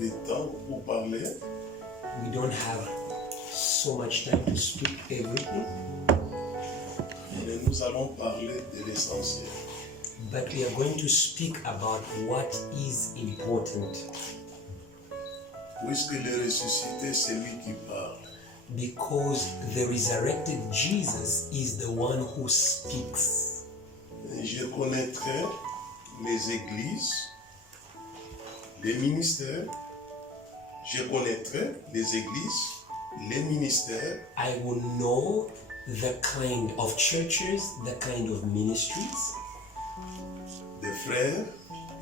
de temps pour parler, We don't have so much time to speak everything, mais nous allons parler de l'essentiel. but we are going to speak about what is important, Puisque le ressuscité, c'est lui qui parle. because the resurrected Jesus is the one who speaks. Je connaîtrai les églises, les ministères, je connaîtrai les églises, les ministères, I will know the kind of churches, the kind of ministries, des frères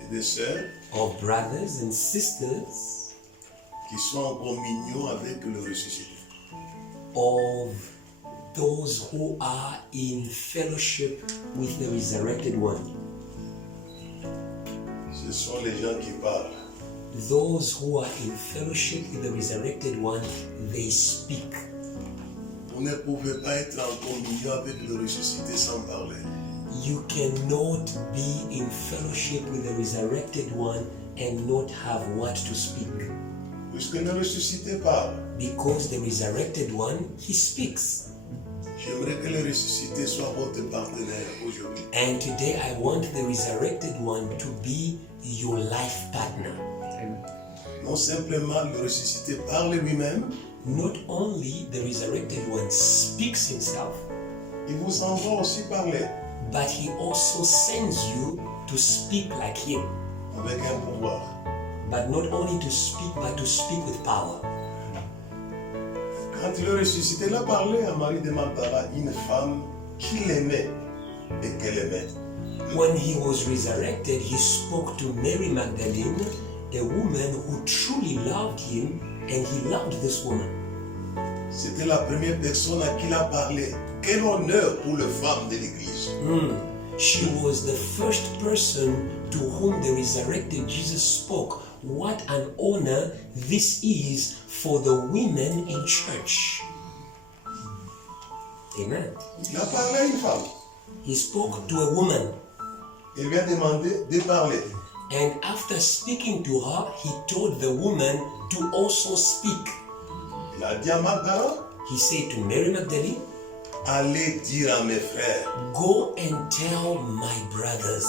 et des sœurs of brothers and sisters, qui sont en communion avec le ressuscité. of those who are in fellowship with the resurrected one. Ce sont les gens qui parlent. Those who are in fellowship with the resurrected one, they speak. Vous ne pouvez pas être en communion avec le ressuscité sans parler. You cannot be in fellowship with the resurrected one and not have what to speak. Puisque le ressuscité parle, Because the resurrected one, he speaks. j'aimerais que le ressuscité soit votre partenaire aujourd'hui. And today I want the resurrected one to be your life partner. Non simplement le ressuscité parle lui-même, Not only the resurrected one speaks himself, il vous envoie aussi parler but he also sends you to speak like him. avec un pouvoir. But not only to speak, but to speak with power. Quand le ressuscité a parlé à Marie de Magdala, une femme qu'il aimait et qu'elle aimait. When he was resurrected, he spoke to Mary Magdalene, a woman who truly loved him, and he loved this woman. C'était la première personne à qui il a parlé. Quel honneur pour les femmes de l'Église. She was the first person to whom the resurrected Jesus spoke. What an honor this is for the women in church. Amen. Il a parlé à une femme. He spoke to a woman, Il lui a demandé de parler. and after speaking to her, he told the woman to also speak. Il a dit à Magdala, He said to Mary Magdalene, allez dire à mes frères, go and tell my brothers,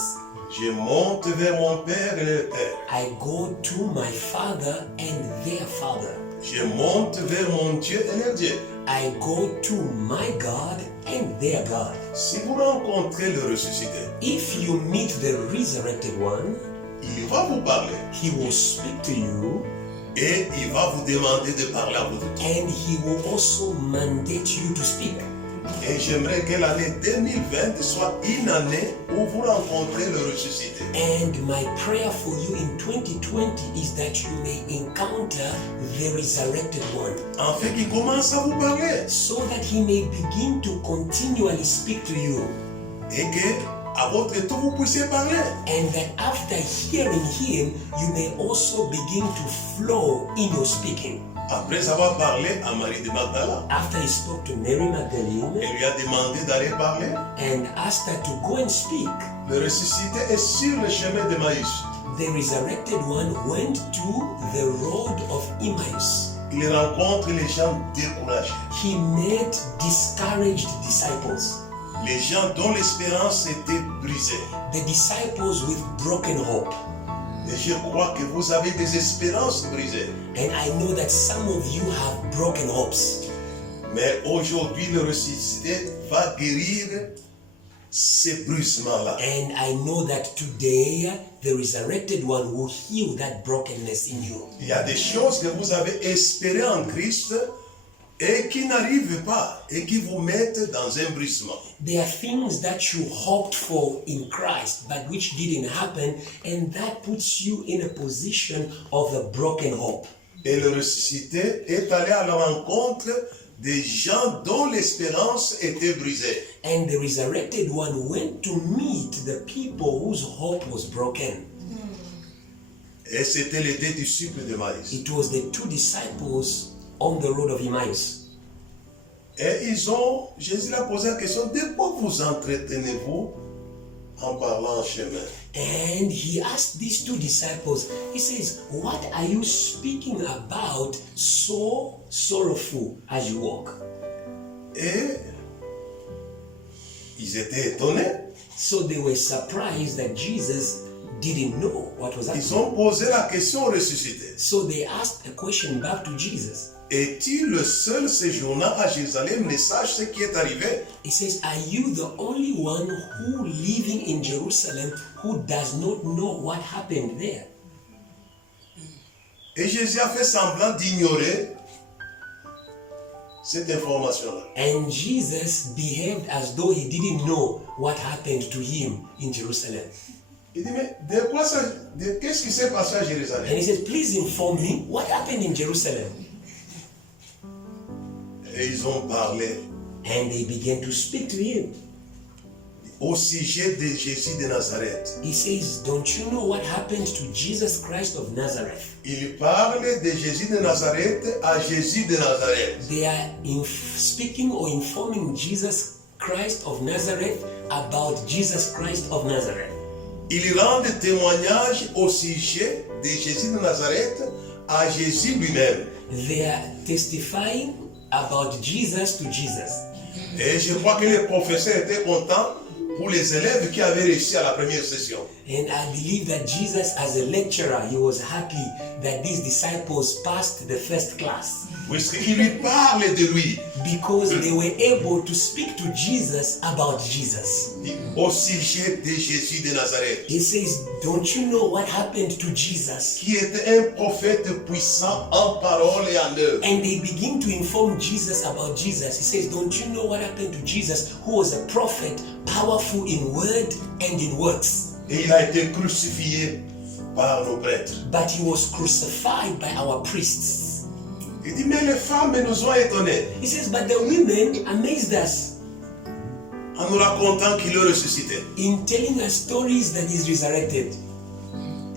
je monte vers mon Père et leur Père. I go to my father and their father. Je monte vers mon Dieu et leur Dieu. I go to my God and their God. Si vous rencontrez le ressuscité, If you meet the resurrected one, il va vous parler he will speak to you, et il va vous demander de parler à votre tour. and he will also mandate you to speak. Et j'aimerais que l'année 2020 soit une année où vous rencontrez le ressuscité. And my prayer for you in 2020 is that you may encounter the resurrected one, Afin qu'il commence à vous parler so that he may begin to continually speak to you, et que à votre tour vous puissiez parler. and that after hearing him, you may also begin to flow in your speaking. Après avoir parlé à Marie de Magdala, After he spoke to Mary Magdalene elle lui a demandé d'aller parler. and asked her to go and speak, Le ressuscité est sur le chemin de Maïs. the resurrected one went to the road of Emmaus. Il rencontre les gens découragés, He met discouraged disciples, les gens dont l'espérance était brisée. the disciples with broken hope. Et je crois que vous avez des espérances brisées. And I know that some of you have broken hopes. Mais aujourd'hui, le ressuscité va guérir ces brisements-là. And I know that today the resurrected one will heal that brokenness in you. Il y a des choses que vous avez espérées en Christ et qui n'arrivent pas et qui vous mettent dans un brisement. There are things that you hoped for in Christ, but which didn't happen, and that puts you in a position of a broken hope. Et le ressuscité est allé à la rencontre des gens dont l'espérance était brisée. And the resurrected one went to meet the people whose hope was broken. Et c'était les deux disciples de Maïs. It was the two disciples on the road of Emmaus. Et Jésus leur a posé la question, de quoi vous entretenez-vous en parlant en chemin? And he asked these two disciples, he says, what are you speaking about so sorrowful as you walk? Et ils étaient étonnés. So they were surprised that Jesus didn't know what was Ils happening. ont posé la question au ressuscité. So they asked a question back to Jesus. Es-tu le seul séjournant à Jérusalem ne sache ce qui est arrivé? He says, are you the only one who living in Jerusalem who does not know what happened there? Et Jésus a fait semblant d'ignorer cette information-là. And Jesus behaved as though he didn't know what happened to him in Jerusalem. Il dit, mais qu'est-ce qui s'est passé à And Jérusalem? he says, please inform me what happened in Jerusalem. Et ils ont parlé And they began to speak to him. au sujet de Jésus de Nazareth. He says, don't you know what happened to Jesus Christ of Nazareth? Il parle de Jésus de Nazareth à Jésus de Nazareth. They are speaking or informing Jesus Christ of Nazareth about Jesus Christ of Nazareth. Ils rendent témoignage au sujet de Jésus de Nazareth à Jésus lui-même. They are testifying about Jesus to Jesus. Et je crois que les professeurs étaient contents pour les élèves qui avaient réussi à la première session. And I believe that Jesus, as a lecturer, he was happy that these disciples passed the first class Puisqu'il lui parle de lui, because they were able to speak to Jesus about Jesus. au sujet de Jésus de Nazareth, He says, don't you know what happened to Jesus? qui était un prophète puissant en parole et en œuvre. And they begin to inform Jesus about Jesus. He says, don't you know what happened to Jesus, who was a prophet, powerful in word and in works? Et il a été crucifié par nos prêtres. But he was crucified by our priests. Il dit, mais les femmes nous ont étonnés He says, but the women amazed us en nous racontant qu'il est ressuscité. in telling us stories that he's resurrected.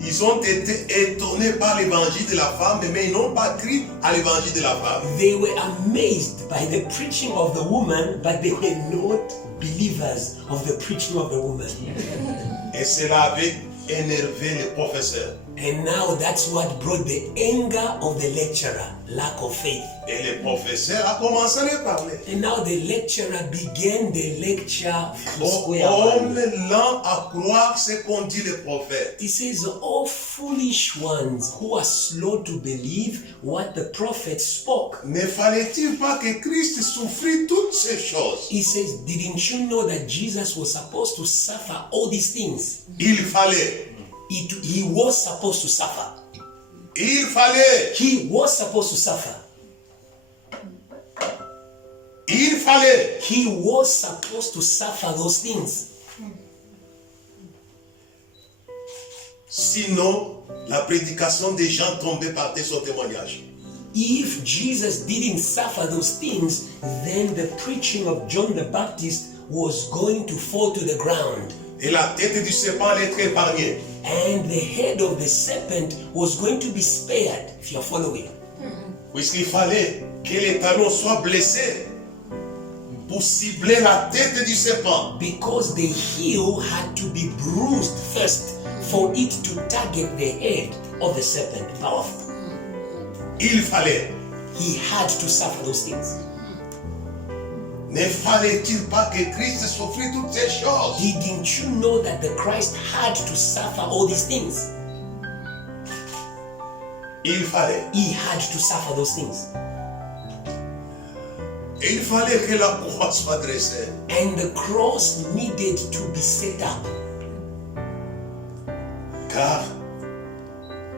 Ils ont été étonnés par l'évangile de la femme, mais ils n'ont pas cru à l'évangile de la femme. They were amazed by the preaching of the woman, but they were not believers of the preaching of the woman. Et cela avait énervé les professeurs. And now that's what brought the anger of the lecturer, lack of faith. Et les professeurs ont commencé à les parler. And now the lecturer began the lecture from square Homme one. lent à croire ce qu'ont dit les prophètes. He says, "O foolish ones who are slow to believe what the prophets spoke." Ne fallait-il pas que Christ souffrit toutes ces choses? He says, didn't you know that Jesus was supposed to suffer all these things? Il fallait. He was supposed to suffer. Il fallait. He was supposed to suffer. Il fallait. He was supposed to suffer those things. Sinon, la prédication des gens tombait par terre son témoignage. If Jesus didn't suffer those things, then the preaching of John the Baptist was going to fall to the ground. Et la tête du serpent allait être épargnée. And the head of the serpent was going to be spared, if you're following. Puisqu'il fallait que les talons soient blessés pour cibler la tête du serpent. Because the heel had to be bruised first for it to target the head of the serpent. Powerful. Il fallait. He had to suffer those things. Ne fallait-il pas que Christ souffrit toutes ces choses? Didn't you know that the Christ had to suffer all these things? Il fallait. He had to suffer those things. Et il fallait que la croix soit dressée. And the cross needed to be set up. Car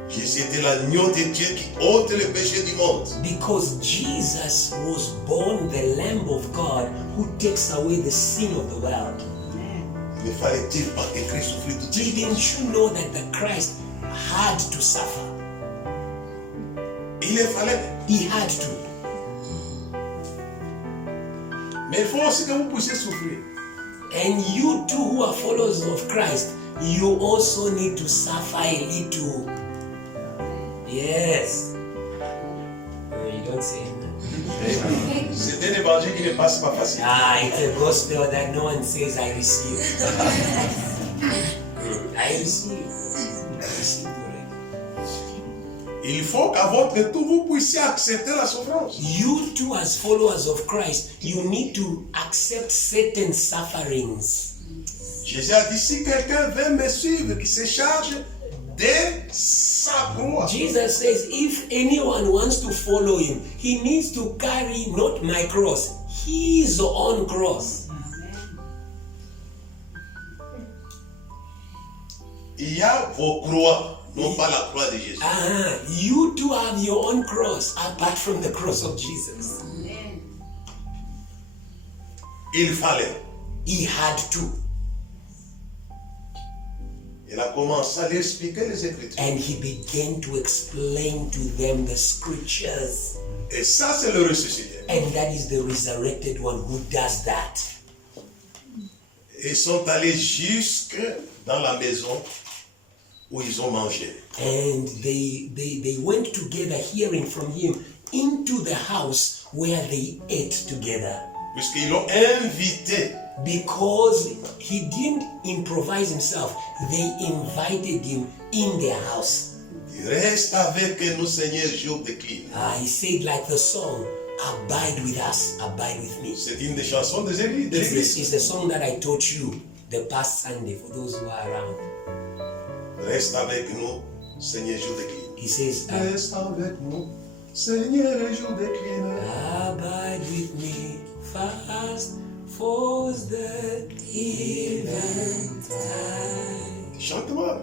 Jésus était l'agneau de Dieu qui ôte le péché du monde. Because Jesus was born the Lamb of God who takes away the sin of the world. Ne fallait-il pas que Christ souffrit toutes ces choses? Didn't you know that the Christ had to suffer? Il le fallait. He had to. Mais il faut aussi que vous puissiez souffrir. And you too who are followers of Christ, you also need to suffer a little. Yes. You don't say that. C'est un évangile qui ne passe pas facile. Ah, it's a gospel that no one says I receive. I receive. I receive already. Il faut qu'à votre tour, vous puissiez accepter la souffrance. You too, as followers of Christ, you need to accept certain sufferings. Jésus a dit, si quelqu'un veut me suivre, qui se charge de sa croix. Jesus says, if anyone wants to follow him, he needs to carry not my cross, his own cross. Il y a vos croix, non pas la croix de Jésus. You too have your own cross apart from the cross of Jesus. Il fallait. He had to. Il a commencé à lui expliquer les Écritures. And he began to explain to them the scriptures. Et ça, c'est le ressuscité. And that is the resurrected one who does that. Ils sont allés jusque dans la maison où ils ont mangé. And they went together hearing from him into the house where they ate together. Puisqu'ils l'ont invité. Because he didn't improvise himself, they invited him in their house. Il reste avec nous, Seigneur, jour de décline. He said like the song, abide with us, abide with me. C'est une des chansons des églises. This is the song that I taught you the past Sunday for those who are around. Reste avec nous, Seigneur, jour de décline. He says, Reste avec nous, Seigneur, jour de décline. abide with me fast for the eventide. Chante-moi.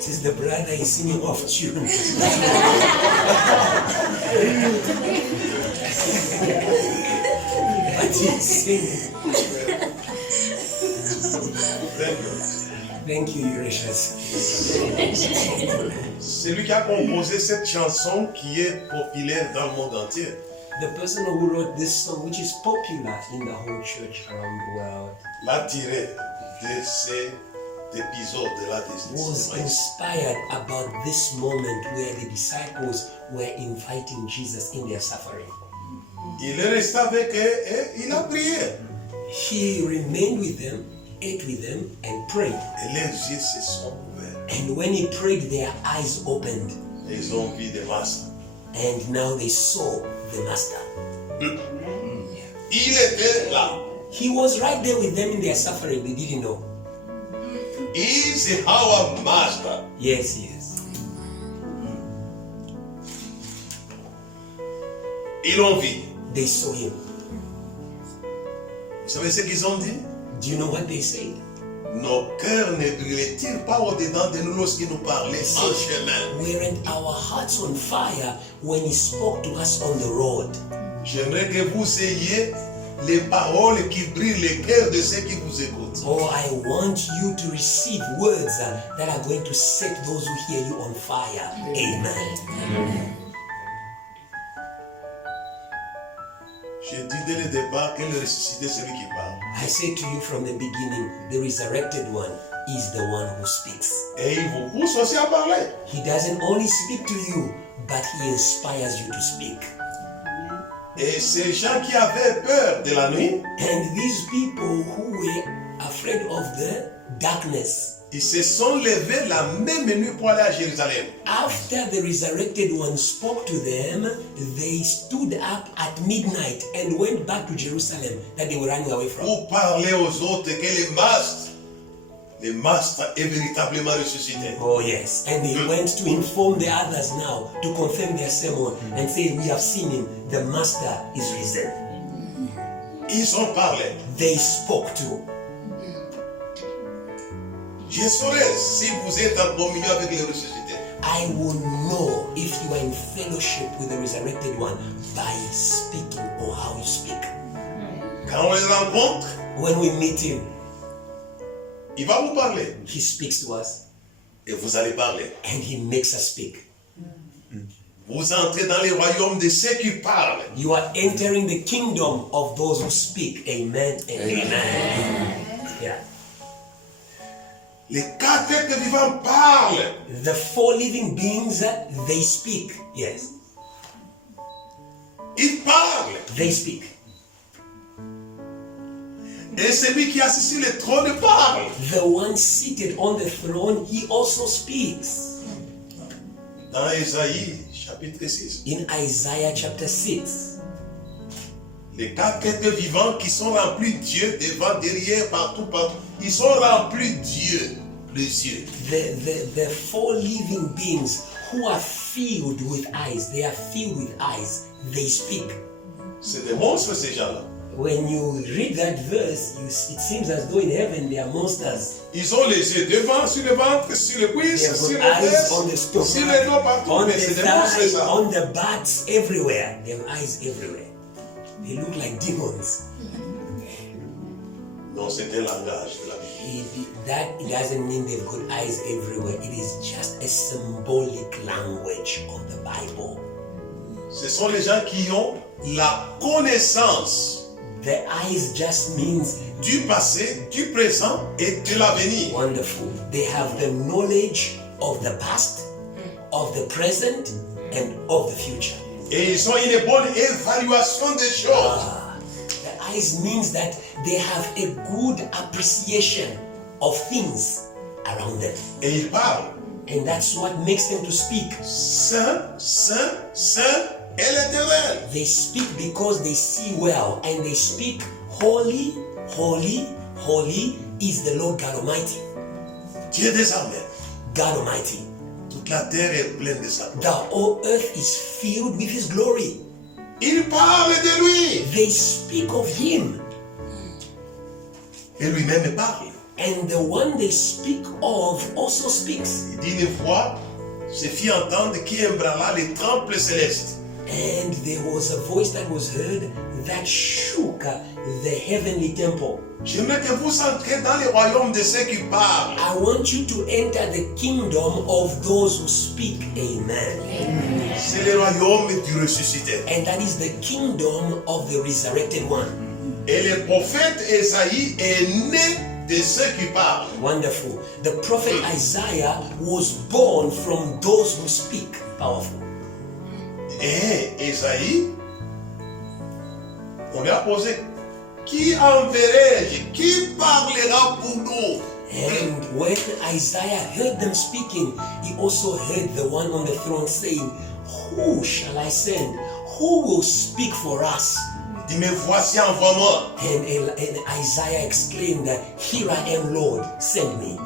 Since the brother is singing off tune. But he's singing. Thank you, Eurasians. C'est lui qui a composé cette chanson qui est populaire dans le monde entier. The person who wrote this song, which is popular in the whole church around the world, L'a tiré de cet épisode de la was destinée. inspired about this moment where the disciples were inviting Jesus in their suffering. Il est resté avec eux et il a prié. He remained with them, ate with them, and prayed. Et les yeux se sont ouverts. And when he prayed, their eyes opened. Ils ont vu des masques. And now they saw the Master. Il était là. He was right there with them in their suffering. They didn't know. He is our master. Yes, yes. Ils l'ont vu. They saw him. Vous savez ce qu'ils ont dit? Do you know what they said? Nos cœurs ne brûlaient-ils pas au-dedans de nous lorsqu'il nous parlait en chemin? Weren't our hearts on fire when he spoke to us on the road? J'aimerais que vous ayez les paroles qui brûlent le cœur de ceux qui vous écoutent. Oh, I want you to receive words that are going to set those who hear you on fire. Amen. J'ai dit dès le départ que le ressuscité, c'est lui qui parle. I said to you from the beginning, the resurrected one is the one who speaks. Et il vous pousse aussi à parler. He doesn't only speak to you, but he inspires you to speak. Et ces gens qui avaient peur de la nuit, And these people who were afraid of the darkness, ils se sont levés la même nuit pour aller à Jérusalem. after the resurrected one spoke to them, they stood up at midnight and went back to Jerusalem that they were running away from. Pour parler aux autres que le master est véritablement ressuscité. Oh yes, and they went to inform the others now to confirm their sermon and say, we have seen him, the master is risen. Ils ont parlé. They spoke to. Je saurai si vous êtes en communion avec le ressuscité. I will know if you are in fellowship with the resurrected one by speaking or how you speak. Quand on les rencontre, When we meet him, il va vous parler. he speaks to us Et vous allez parler. and he makes us speak. Vous entrez dans le royaume de ceux qui parlent. You are entering the kingdom of those who speak. Amen and amen. Yeah. Les quatre êtres vivants parlent. The four living beings, they speak. Yes, Ils parlent. they speak. Et celui qui est assis sur le trône parle. The one seated on the throne, he also speaks. Dans Ésaïe, chapitre 6. In Isaiah chapter 6, Les quatre êtres vivants qui sont remplis de Dieu, devant, derrière, partout, partout, ils sont remplis de Dieu, les yeux. the four living beings who are filled with eyes, they are filled with eyes, they speak. C'est des monstres, ces gens-là. When you read that verse, it seems as though in heaven they are monsters. Ils ont les yeux devant, sur le ventre, sur le They cuisse, have sur got les eyes on the fesses, sur stomach, les dos, partout. on Mais the c'est des monstres, thigh, ça. on the butts, everywhere. They have eyes everywhere. They look like demons. Non, c'est un langage de la Bible. That doesn't mean they've got eyes everywhere. It is just a symbolic language of the Bible. Ce sont les gens qui ont la connaissance The eyes just means du passé, du présent et de l'avenir. wonderful. They have the knowledge of the past, of the present, and of the future. Et ils ont une bonne évaluation des choses. The eyes means that they have a good appreciation of things around them. Et ils parlent. And that's what makes them to speak. Saint, Saint, Saint est l'Éternel. They speak because they see well, and they speak, holy, holy, holy is the Lord God Almighty. Dieu des armées. God Almighty. Toute la terre est pleine de sa gloire. The whole earth is filled with His glory. Il parle de lui. They speak of Him. Et lui-même parle. And the one they speak of also speaks. Il dit une voix se fit entendre qui ébranla les temples célestes. And there was a voice that was heard that shook the heavenly temple. J'aimerais que vous entrez dans le royaume de ceux qui parlent. I want you to enter the kingdom of those who speak. Amen. C'est le royaume du ressuscité. And that is the kingdom of the resurrected one. Et le prophète Ésaïe est né de ceux qui parlent. Wonderful. The prophet Isaiah was born from those who speak. Powerful. Et Ésaïe, on lui a posé, qui enverrai-je? Qui parlera pour nous? And when Isaiah heard them speaking, he also heard the one on the throne saying, who shall I send? Who will speak for us? Il dit, mais voici, envoie-moi. And Isaiah exclaimed, here I am, Lord, send me.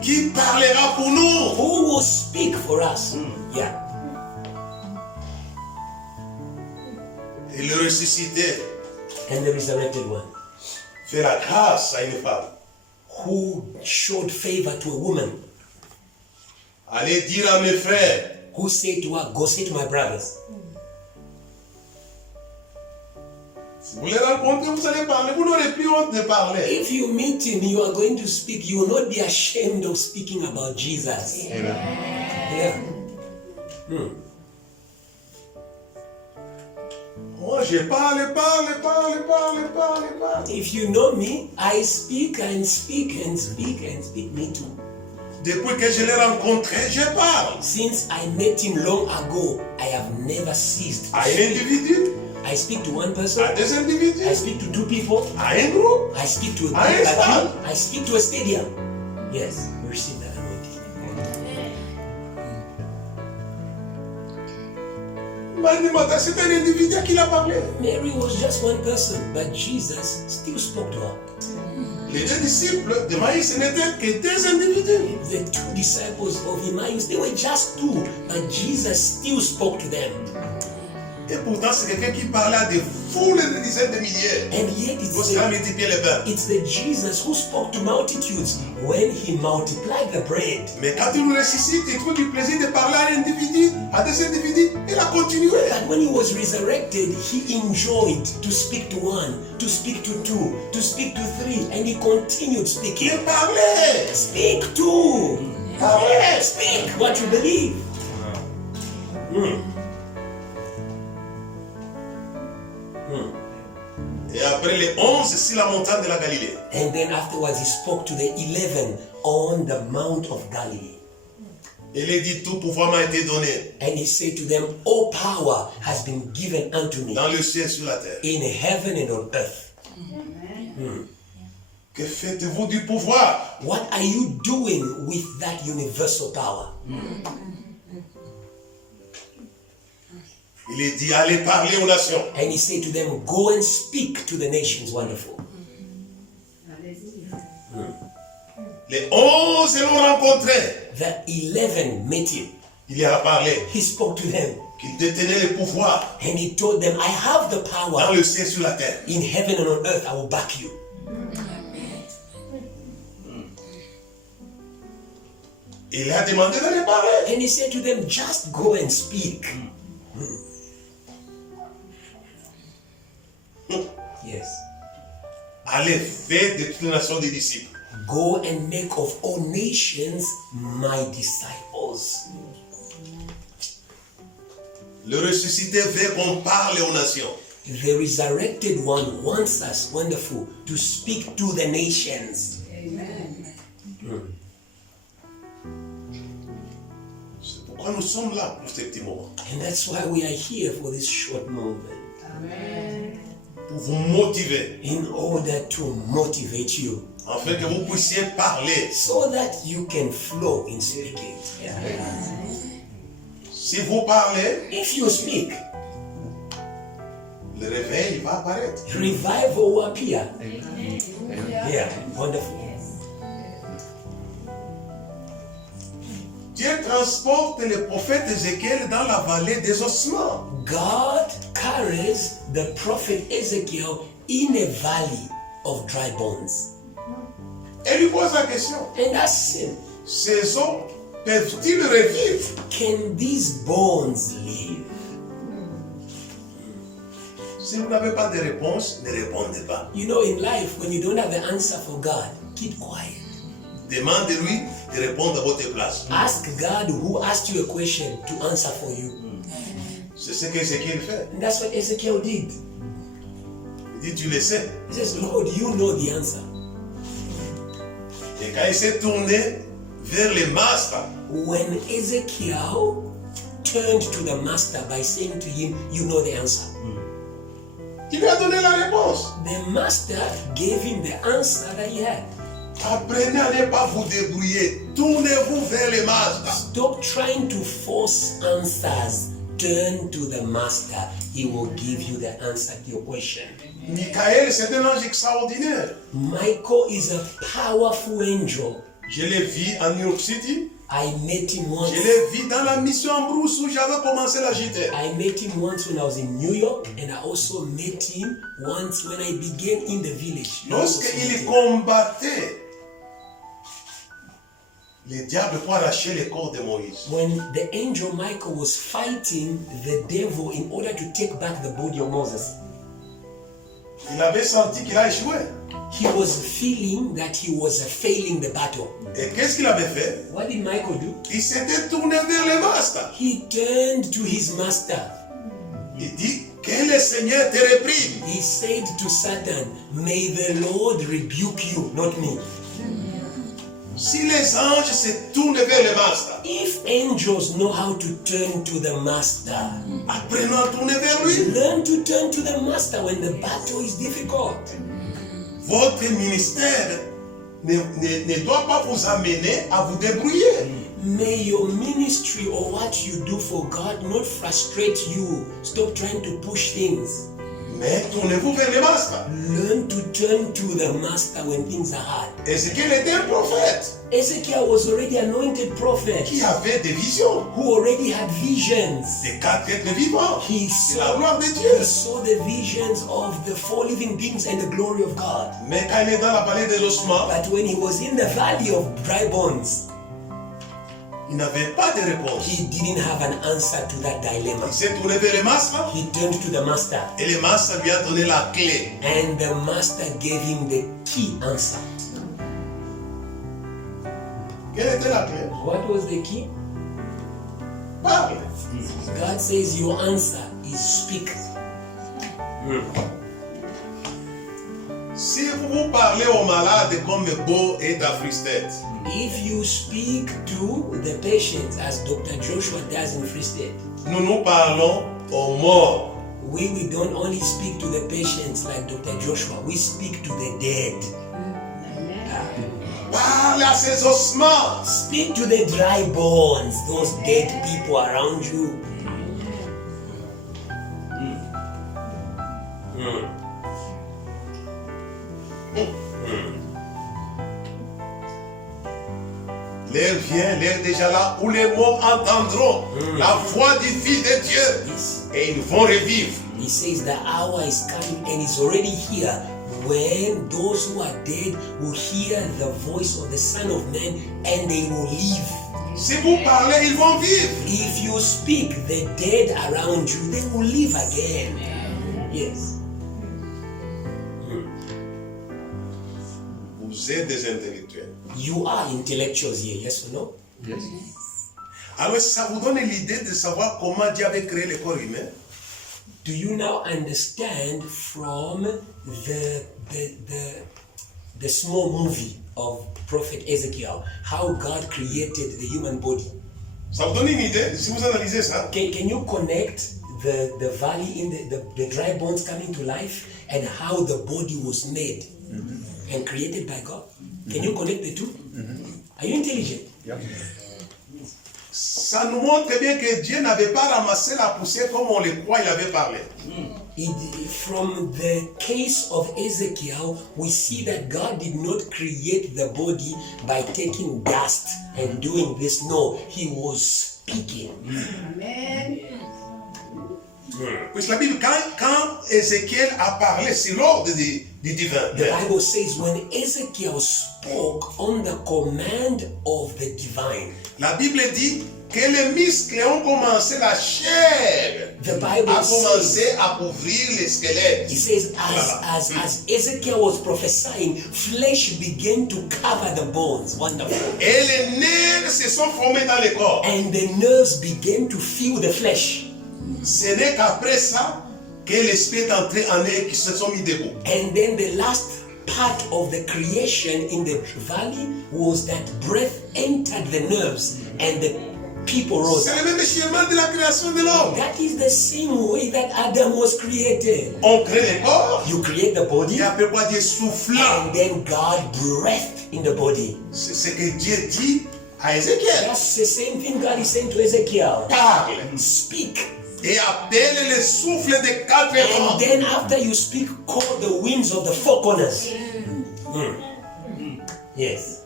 Qui parlera pour nous? Who will speak for us? Yeah. Et le ressuscité And the resurrected one, fait la grâce à une femme. who showed favor to a woman, Allez dire à mes frères, who said to her, go say to my brothers. si vous les rencontrez, vous allez parler. Vous n'aurez plus honte de parler. If you meet him, you are going to speak. You will not be ashamed of speaking about Jesus. Yeah. Moi, je parle. If you know me, I speak and speak and speak and speak. Me too. Depuis que je l'ai rencontré, je parle. Since I met him long ago, I have never ceased to À un speak. individu, I speak to one person. à deux individus, I speak to two people. à un groupe. I speak to a I group like understand. you. I speak to a stadium. Yes, you receive that anointing. C'est un individu à qui il a parlé. Mary was just one person, but Jesus still spoke to her. Les deux disciples de Maïs, ce n'étaient que deux individus. The two disciples of Emmaus, they were just two, but Jesus still spoke to them. Et pourtant, c'est quelqu'un qui parlait à des foules de dizaines de milliers. And yet Parce qu'il a multiplié les pains. it's the Jesus who spoke to multitudes when he multiplied the bread. Mais quand il nous ressuscite, il trouve du plaisir de parler à un individu, à deux individus. Il a continué. But when he was resurrected, he enjoyed to speak to one, to speak to two, to speak to three, and he continued speaking. Il parlait. Speak to! Parlait. Speak what you believe. Et après les 11 sur la montagne de la Galilée. And then afterwards, he spoke to the 11 on the Mount of Galilee. Il a dit, tout pouvoir m'a été donné And he said to them, all power has been given unto me dans le ciel et sur la terre. in heaven and on earth. Que faites-vous du pouvoir? What are you doing with that universal power? Il est dit, allez parler aux nations. And he said to them, go and speak to the nations. Wonderful. Les 11 l'ont rencontré. The 11 met him. Il y a parlé He spoke to them. qu'il détenait le pouvoir And he told them, I have the dans power le ciel sur la terre. in heaven and on earth. I will back you. Il a demandé d'aller parler. And he said to them, just go and speak. Yes. Allez, faites de toutes les nations des disciples. Go and make of all nations my disciples. Le ressuscité veut qu'on parle aux nations. The resurrected one wants us, wonderful, to speak to the nations. C'est pourquoi nous sommes là pour ce petit moment. And that's why we are here for this short moment. Pour vous motiver. In order to motivate you. Afin que vous puissiez parler. So that you can flow in speaking. Si vous parlez, If you speak, le réveil va apparaître. revival will appear. Yeah, wonderful. Dieu transporte le prophète Ézéchiel dans la vallée des ossements. God carries the prophet Ezekiel in a valley of dry bones. Et lui pose la question, And asks him, ces os peuvent-ils revivre? can these bones live? Si vous n'avez pas de réponse, ne répondez pas. You know, in life, when you don't have the answer for God, keep quiet. Demandez-lui de répondre à votre place. Ask God who asked you a question to answer for you. C'est ce qu'Ézéchiel fait. And that's what Ezekiel did. Il dit, tu le sais. He says, Lord, you know the answer. Et quand il s'est tourné vers le master, When Ezekiel turned to the master by saying to him, you know the answer. il lui a donné la réponse. The master gave him the answer that he had. Apprenez à ne pas vous débrouiller. Tournez-vous vers le master. Stop trying to force answers. Turn to the master. He will give you the answer to your question. Michael, c'est un ange extraordinaire. Michael is a powerful angel. Je l'ai vu en New York City. I met him once. Je l'ai vu dans la mission en brousse où j'avais commencé la JT. I met him once when I was in New York, and I also met him once when I began in the village. Lorsqu'il combattait les diables pour arracher le corps de Moïse, When the angel Michael was fighting the devil in order to take back the body of Moses, il avait senti qu'il a échoué. he was feeling that he was failing the battle. Et qu'est-ce qu'il avait fait? What did Michael do? Il s'était tourné vers le master. He turned to his master. Il dit, que le Seigneur te réprime. He said to Satan, may the Lord rebuke you, not me. Si les anges se tournent vers le master, If angels know how to turn to the master, apprenons à tourner vers lui. learn to turn to the master when the battle is difficult. Votre ministère ne doit pas vous amener à vous débrouiller. May your ministry or what you do for God not frustrate you. Stop trying to push things. Mais tournez-vous vers le master. Learn to turn to the master when things are hard. Ézéchiel était un prophète Ezekiel was already anointed prophet qui avait des visions who already had visions. des quatre êtres vivants, He de la saw, gloire de he Dieu. saw the visions of the four living beings and the glory of God. Mais quand il est dans la vallée des ossements, But when he was in the valley of dry bones, il n'avait pas de réponse. he didn't have an answer to that dilemma. Il s'est tourné vers le master He turned to the master, et le master lui a donné la clé. and the master gave him the key answer. Quelle était la clé? What was the key? Parle. God says your answer is speak. Si vous parlez aux malades comme Beau est à Free State, If you speak to the patients as Dr. Joshua does in Free State, nous parlons aux morts. we don't only speak to the patients like Dr. Joshua, we speak to the dead. Parle à ces ossements. Speak to the dry bones, those dead people around you. L'heure vient, l'heure est déjà là, où les morts entendront la voix du Fils de Dieu Yes. et ils vont revivre. He says the hour is coming and is already here when those who are dead will hear the voice of the Son of Man and they will live. Si vous parlez, ils vont vivre. If you speak, the dead around you, they will live again. Yes. Vous êtes des intellectuels. You are intellectuals here, yes or no? Alors ça vous donne l'idée de savoir comment Dieu avait créé le corps humain. Do you now understand from the small movie of Prophet Ezekiel how God created the human body? Ça vous donne une idée si vous analysez ça. Can you connect the valley in the dry bones coming to life and how the body was made and created by God? Can you connect the two? Are you intelligent? Ça nous montre bien que Dieu n'avait pas ramassé la poussière comme on le croit, il avait parlé. From the case of Ezekiel, we see that God did not create the body by taking dust and doing this. No, He was speaking. Parce que la Bible, quand Ézéchiel a parlé, c'est l'ordre du divin. The Bible says when Ezekiel spoke on the command of the divine. La Bible dit que les muscles ont commencé, la chair The Bible a says, commencé à couvrir les squelettes. it says as Ezekiel was prophesying, flesh began to cover the bones. Wonderful. Et les nerfs se sont formés dans le corps. And the nerves began to feel the flesh. Ce n'est qu'après ça que l'esprit est entré en eux et qui se sont mis debout. And then the last part of the creation in the valley was that breath entered the nerves and the people rose. C'est le même schéma de la création de l'homme. That is the same way that Adam was created. On crée le corps You create the body et après quoi Dieu souffla. and then God breathed in the body. C'est ce que Dieu dit à Ézéchiel. That's the same thing God is saying to Ezekiel. Parle Speak. et appelle le souffle des quatre vents. And then after you speak, call the winds of the four corners. Yes.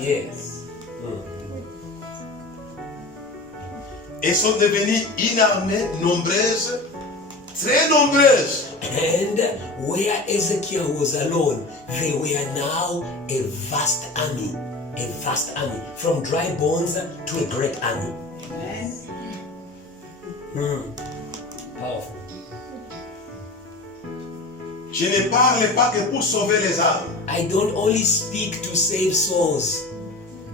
Yes. Et sont devenus une armée nombreuse, très nombreuse. And where Ezekiel was alone, they were now a vast army. A vast army. From dry bones to a great army. Powerful. Je ne parle pas que pour sauver les âmes. I don't only speak to save souls.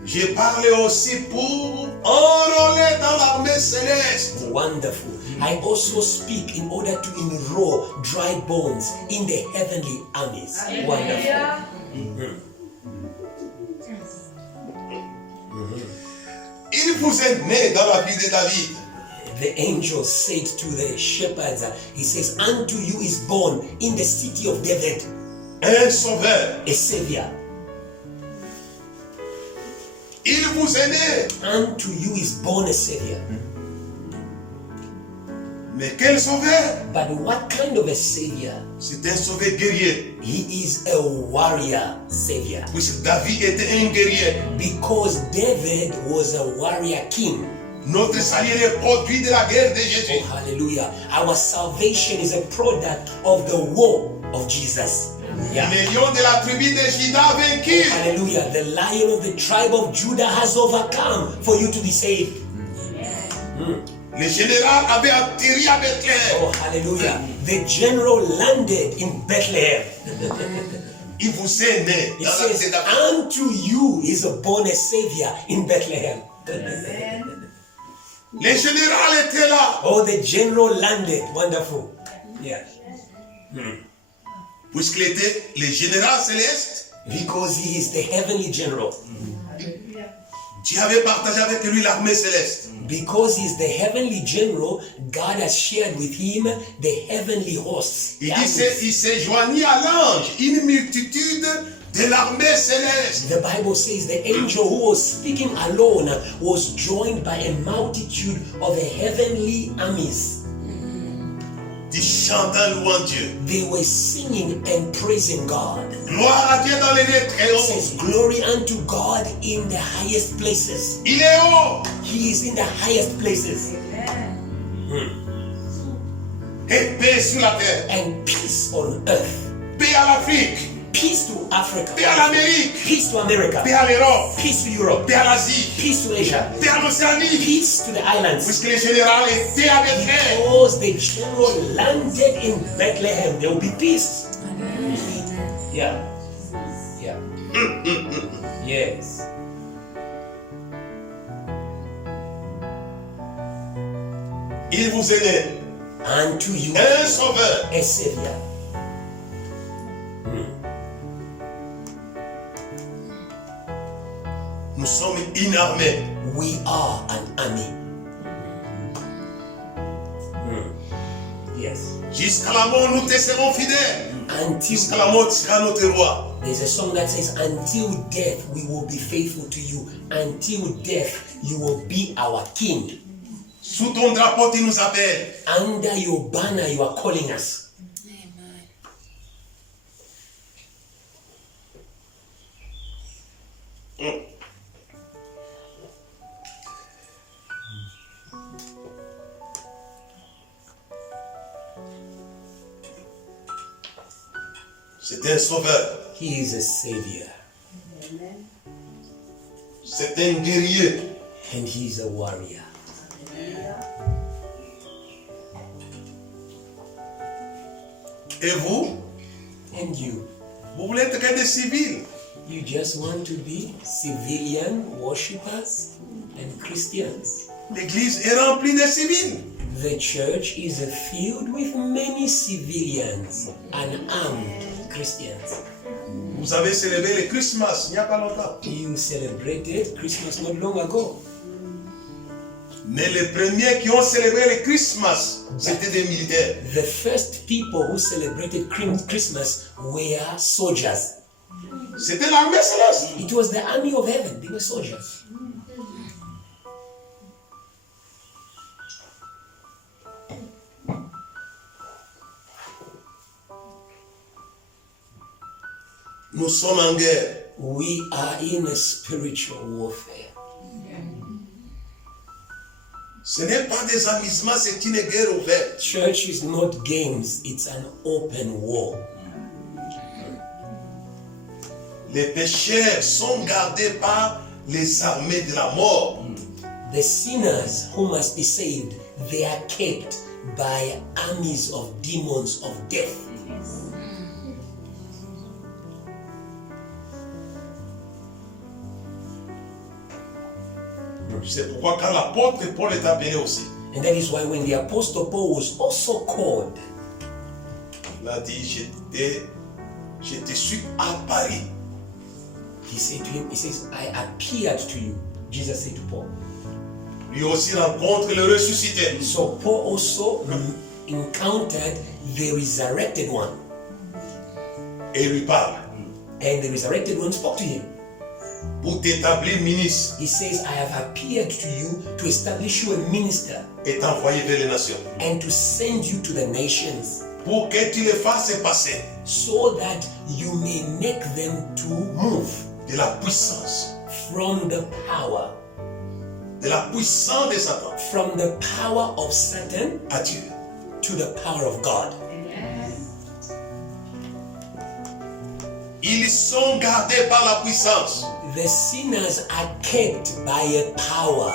Je parle aussi pour enrôler dans l'armée céleste. Wonderful. I also speak in order to enroll dry bones in the heavenly armies. Wonderful. Il vous est né dans la vie de David The angel said to the shepherds, he says, unto you is born in the city of David un sauveur. a savior. Il vous est né. Unto you is born a savior. Mais quel sauveur? But what kind of a savior? C'est un sauveur guerrier. He is a warrior savior. Puisque David était un guerrier. Because David was a warrior king. Notre salut est le produit de la guerre de Jésus. Oh, hallelujah. Our salvation is a product of the war of Jesus. Yeah. Le lion de la tribu de Juda a vaincu. Hallelujah. The lion of the tribe of Judah has overcome for you to be saved. Le général avait atterri à Bethléem. Oh, hallelujah. The general landed in Bethlehem. Il vous est né It dans la says, terre d'Afrique. unto you is born a savior in Bethlehem. Le général était là. Oh, the general landed. Wonderful. Yeah. Puisqu'il était le général céleste. Because he is the heavenly general. Dieu avait partagé avec lui l'armée céleste. Because he's the heavenly general, God has shared with him the heavenly hosts. Il the dit armies. il s'est joigni à l'ange, une multitude de l'armée céleste. The Bible says the angel who was speaking alone was joined by a multitude of the heavenly armies. Dit chantant louant Dieu. They were singing and praising God. Gloire à Dieu dans les lieux très It hauts. says, glory unto God in the highest places. Il est haut. He is in the highest places. Et paix sur la terre. And peace on earth. Paix à l'Afrique. Peace to Africa. Paix à l'Amérique. Peace to America. Paix à l'Europe. Peace to Europe. Paix à l'Asie. Peace to Asia. Paix à l'Océanie. Peace to the islands. Puisque le général était à Bethléem. Because the general landed in Bethlehem, there will be peace. Yeah. Yeah. Yes. Il vous est né Unto you un sauveur. a savior. Nous sommes une armée. We are an army. Yes. Jusqu'à la mort, nous te serons fidèles. Jusqu'à Until la mort, tu seras notre roi. there's a song that says, until death we will be faithful to you. Until death you will be our king. Sous ton drapeau, tu nous appelles. Under your banner you are calling us. C'est un sauveur. He is a savior. C'est un guerrier. And he is a warrior. Et vous, And you, vous voulez être que des civils. you just want to be civilian worshippers and Christians. L'église est remplie de civils. The church is filled with many civilians and armed Christians. Vous avez célébré le Christmas il n'y a pas longtemps. You celebrated Christmas not long ago. Mais les premiers qui ont célébré le Christmas, c'était des militaires. The first people who celebrated Christmas were soldiers. C'était l'armée céleste. It was the army of heaven. They were soldiers. Nous sommes en guerre. We are in a spiritual warfare. Ce n'est pas des amusements, c'est une guerre ouverte. Church is not games, it's an open war. Les pécheurs sont gardés par les armées de la mort. The sinners who must be saved, they are kept by armies of demons of death. C'est pourquoi quand l'apôtre Paul est appelé aussi, And that is why when the Apostle Paul was also called, il a dit, je te suis apparu. he said to him, he says, I appeared to you. Jesus said to Paul. Lui aussi rencontre le ressuscité. So Paul also encountered the resurrected one. Et il lui parle And the resurrected one spoke to him. pour t'établir ministre He says, I have appeared to you to establish you a minister et t'envoyer vers les nations. and to send you to the nations Pour que tu les fasses passer so that you may make them to move de la puissance, from the power de Satan from the power of Satan à Dieu. to the power of God. Ils sont gardés par la puissance. The sinners are kept by a power,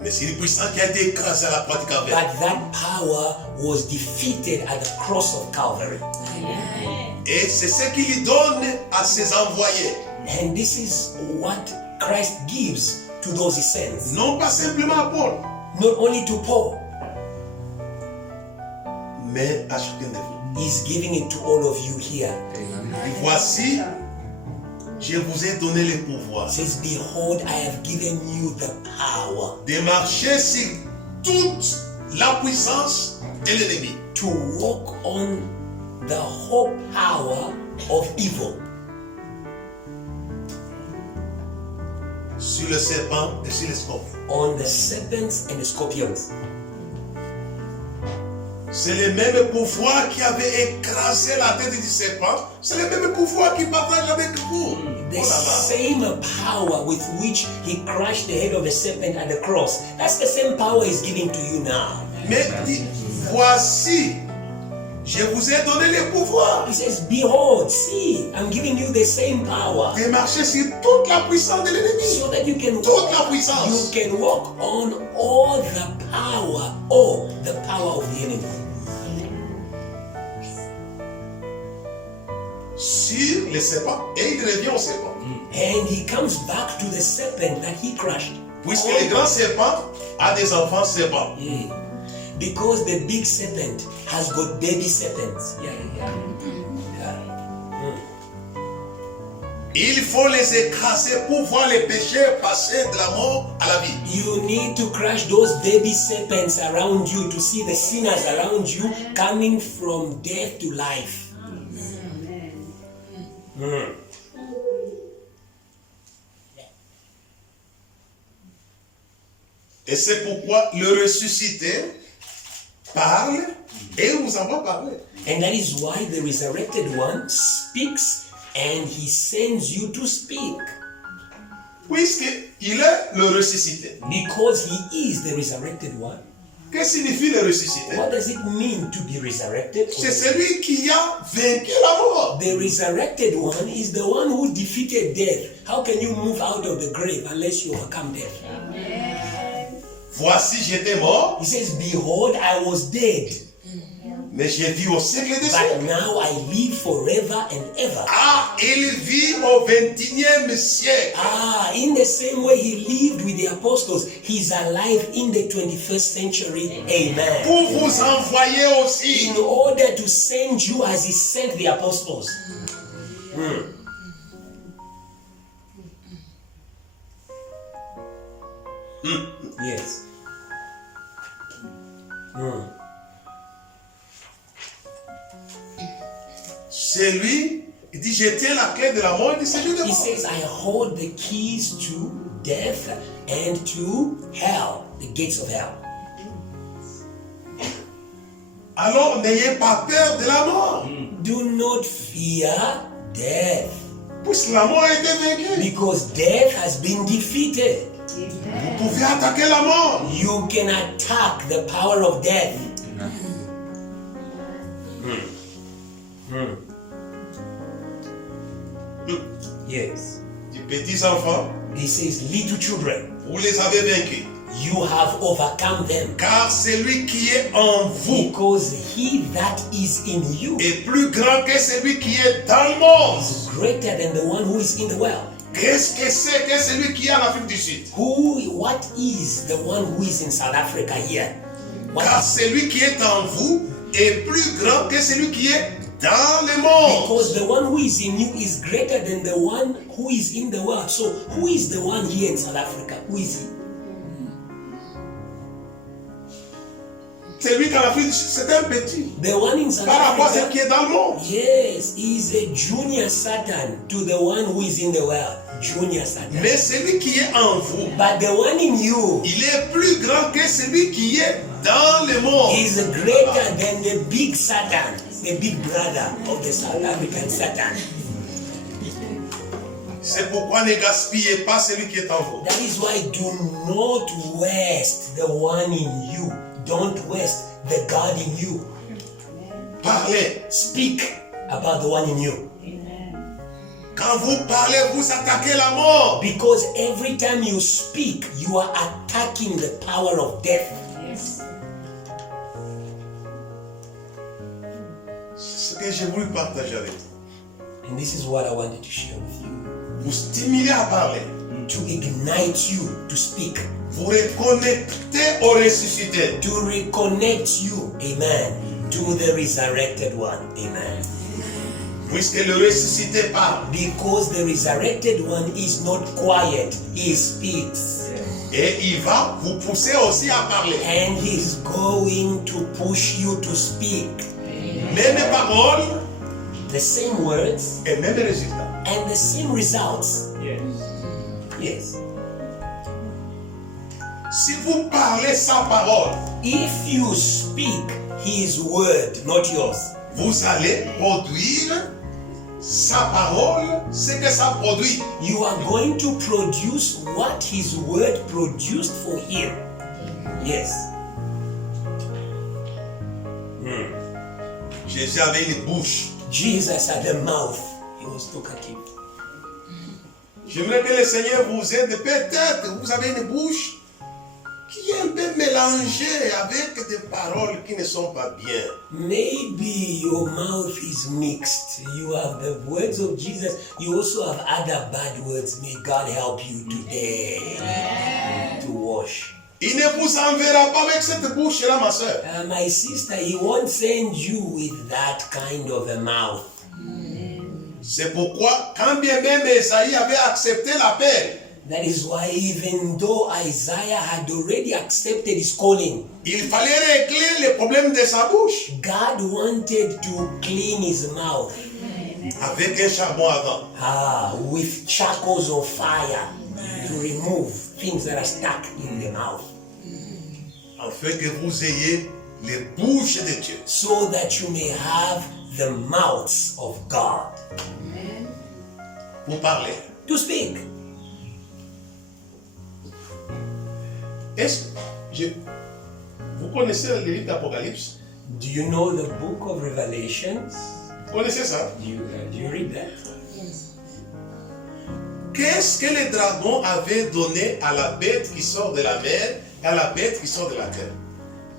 Mais c'est une puissance qui a été écrasée à la croix du Calvaire. but that power was defeated at the cross of Calvary. Et c'est ce qu'il donne à ses envoyés. And this is what Christ gives to those he sends. Non pas simplement à Paul, Not only to Paul, mais à chacun de vous. he's giving it to all of you here. Et voici je vous ai donné le pouvoir says, behold, I have given you the power de marcher sur toute la puissance de l'ennemi. to walk on the whole power of evil, Sur le serpent et sur les scorpions. on the serpents and the scorpions. C'est le même pouvoir qui avait écrasé la tête du serpent. C'est le même pouvoir qui partage avec vous. The Oh là là. same power with which he crushed the head of the serpent at the cross. That's the same power he's giving to you now. Mais dit, voici, je vous ai donné le pouvoir He says, behold, see, I'm giving you the same power de marcher sur toute la puissance de l'ennemi. so that you can Toute la walk, puissance. you can walk on all the power of the enemy. Sur les serpents. Et il revient au serpent. And he comes back to the serpent that he crushed. Puisque le grand serpent a des enfants serpents. Because the big serpent has got baby serpents. Il faut les écraser pour voir les péchés passer de la mort à la vie. You need to crush those baby serpents around you to see the sinners around you coming from death to life. Et c'est pourquoi le ressuscité parle et vous en va parler. And that is why the resurrected one speaks and he sends you to speak. Puisqu'il est le ressuscité. Because he is the resurrected one. Que signifie le ressuscité? What does it mean to be resurrected? C'est celui qui a vaincu la mort. The resurrected one is the one who defeated death. How can you move out of the grave unless you overcome death? Voici, j'étais mort, He says, behold, I was dead, mais j'ai vu au siècle des but siècles. now I live forever and ever. Ah, il vit au 21e siècle. In the same way he lived with the apostles, he's alive in the 21st century. Amen. Pour vous envoyer aussi. In order to send you as he sent the apostles. Yes. C'est lui, il dit, je tiens la clé de la mort et du séjour de He mort. says, I hold the keys to death and to hell, the gates of hell. Alors n'ayez pas peur de la mort, Do not fear death, puisque la mort a été vaincue. because death has been defeated. Vous pouvez attaquer la mort. You can attack the power of death. Yes. Les petits enfants, He says, little children, vous les avez vaincus. you have overcome them, Car celui qui est en vous because he that is in you est plus grand que celui qui est dans le monde. is greater than the one who is in the world. Qu'est-ce que c'est que celui qui est en Afrique du Sud? What is the one who is in South Africa here? What Car is, celui qui est en vous est plus grand que celui qui est dans le monde. because the one who is in you is greater than the one who is in the world. So who is the one here in South Africa? Who is he? Celui qui est en Afrique du Sud, c'est un petit. The one in South Par rapport à celui Africa, qui est dans le monde. yes, is a junior Satan to the one who is in the world. Junior Satan. Mais celui qui est en vous, But the one in you il est plus grand que celui qui est dans le monde. is greater than the big Satan, the big brother of the South African Satan. C'est pourquoi ne gaspillez pas celui qui est en vous. That is why do not waste the one in you. Don't waste the God in you. Parlez. Speak about the one in you. Quand vous parlez, vous attaquez la mort. Because every time you speak, you are attacking the power of death. Ce que j'ai voulu partager avec vous. And this is what I wanted to share with you. Vous stimulez à parler. To ignite you to speak. Vous reconnectez au ressuscité. To reconnect you, amen, to the resurrected one, amen. Puisque le ressuscité parle. Because the resurrected one is not quiet, he speaks. Et il va vous pousser aussi à parler. And he's going to push you to speak. Même paroles The same words et même résultats. and the same results. Yes. Si vous parlez sa parole, If you speak his word, not yours, vous allez produire sa parole, ce que ça produit. you are going to produce what his word produced for him. Yes. Jésus avait une bouche. Jesus had a mouth. He was talkative. J'aimerais que le Seigneur vous aide. Peut-être vous avez une bouche qui est un peu mélangée avec des paroles qui ne sont pas bien. Maybe your mouth is mixed. You have the words of Jesus. You also have other bad words. May God help you today to wash. Il ne vous enverra pas avec cette bouche-là, ma soeur. My sister, he won't send you with that kind of a mouth. C'est pourquoi, quand bien même Esaïe avait accepté l'appel, That is why even though Isaiah had already accepted his calling, il fallait régler les problèmes de sa bouche God wanted to clean his mouth avec un charbon avant. with charcoals of fire to remove things that are stuck in the mouth, Afin que vous ayez les bouches de Dieu. so that you may have the mouths of God Pour parler. to speak. Est-ce que vous connaissez le livre d'Apocalypse? Do you know the book of Revelations? Vous connaissez ça? Do you read that? Qu'est-ce que le dragon avait donné à la bête qui sort de la mer et à la bête qui sort de la terre?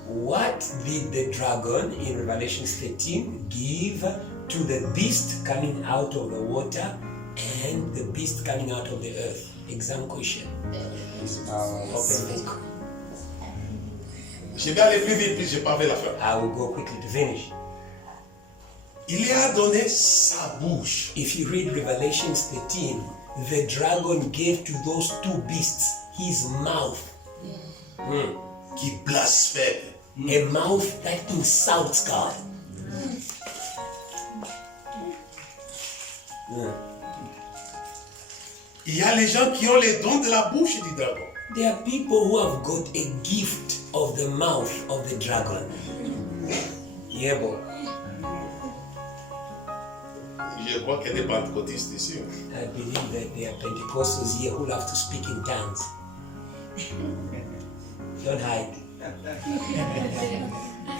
What did the dragon in Revelation 13 give to the beast coming out of the water and the beast coming out of the earth? Exam question. Open book. Je vais aller plus vite, puis je pas vers la fin. I will go quickly to finish. Il lui a donné sa bouche. If you read Revelation 13, the dragon gave to those two beasts his mouth. Qui blasphème. A mouth that insults God. Il y a les gens qui ont les dons de la bouche du dragon. There are people who have got a gift of the mouth of the dragon. Yeah, boy. Je crois qu'il y a des pentecôtistes ici. I believe that there are Pentecostals here who love to speak in tongues. Don't hide.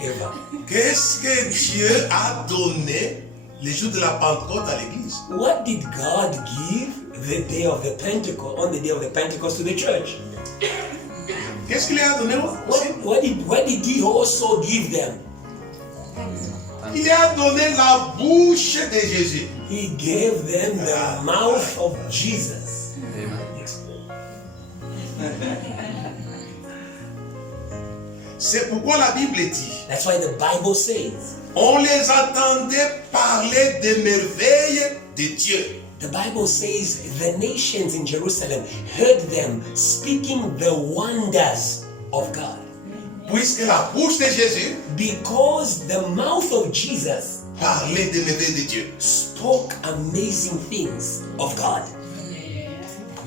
Ever. Qu'est-ce que Dieu a donné les jours de la Pentecôte à l'église? What did God give the day of the Pentecost, on the day of the Pentecost to the church? Qu'est-ce qu'il a donné aussi? What did he also give them? Il a donné la bouche de Jésus. He gave them the mouth of Jesus. C'est pourquoi la Bible dit, That's why the Bible says, on les entendait parler des merveilles de Dieu. the Bible says the nations in Jerusalem heard them speaking the wonders of God. Puisque la bouche de Jésus Because the mouth of Jesus parlait des merveilles de Dieu. spoke amazing things of God.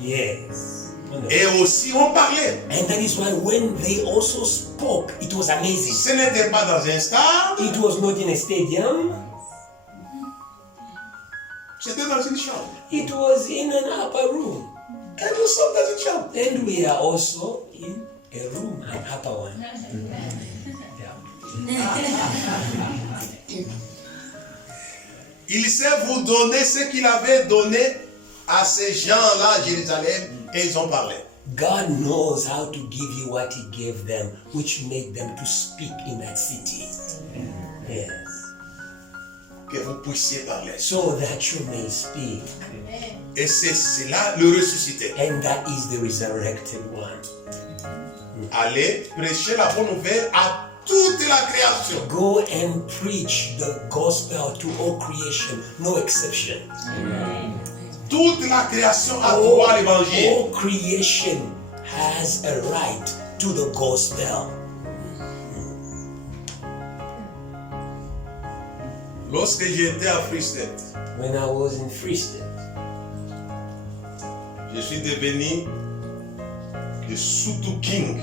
Yes. Et aussi on parlait. And that is why when they also spoke, it was amazing. Ce n'était pas dans un stade, It was not in a stadium, c'était dans une chambre. it was in an upper room. Et nous sommes dans une chambre. And we are also in a room, an upper one. Yeah. Il sait vous donner ce qu'il avait donné à ces gens-là à Jérusalem et ils ont parlé. God knows how to give you what He gave them, which made them to speak in that city. Yes. Que vous puissiez parler. So that you may speak. Et c'est cela le ressuscité. And that is the resurrected one. Allez prêcher la bonne nouvelle à toute la création. Go and preach the gospel to all creation, no exception. Toute la création a droit à l'évangile. All creation has a right to the gospel. Lorsque j'étais à Free State, When I was in Free State, je suis devenu le Sutu King.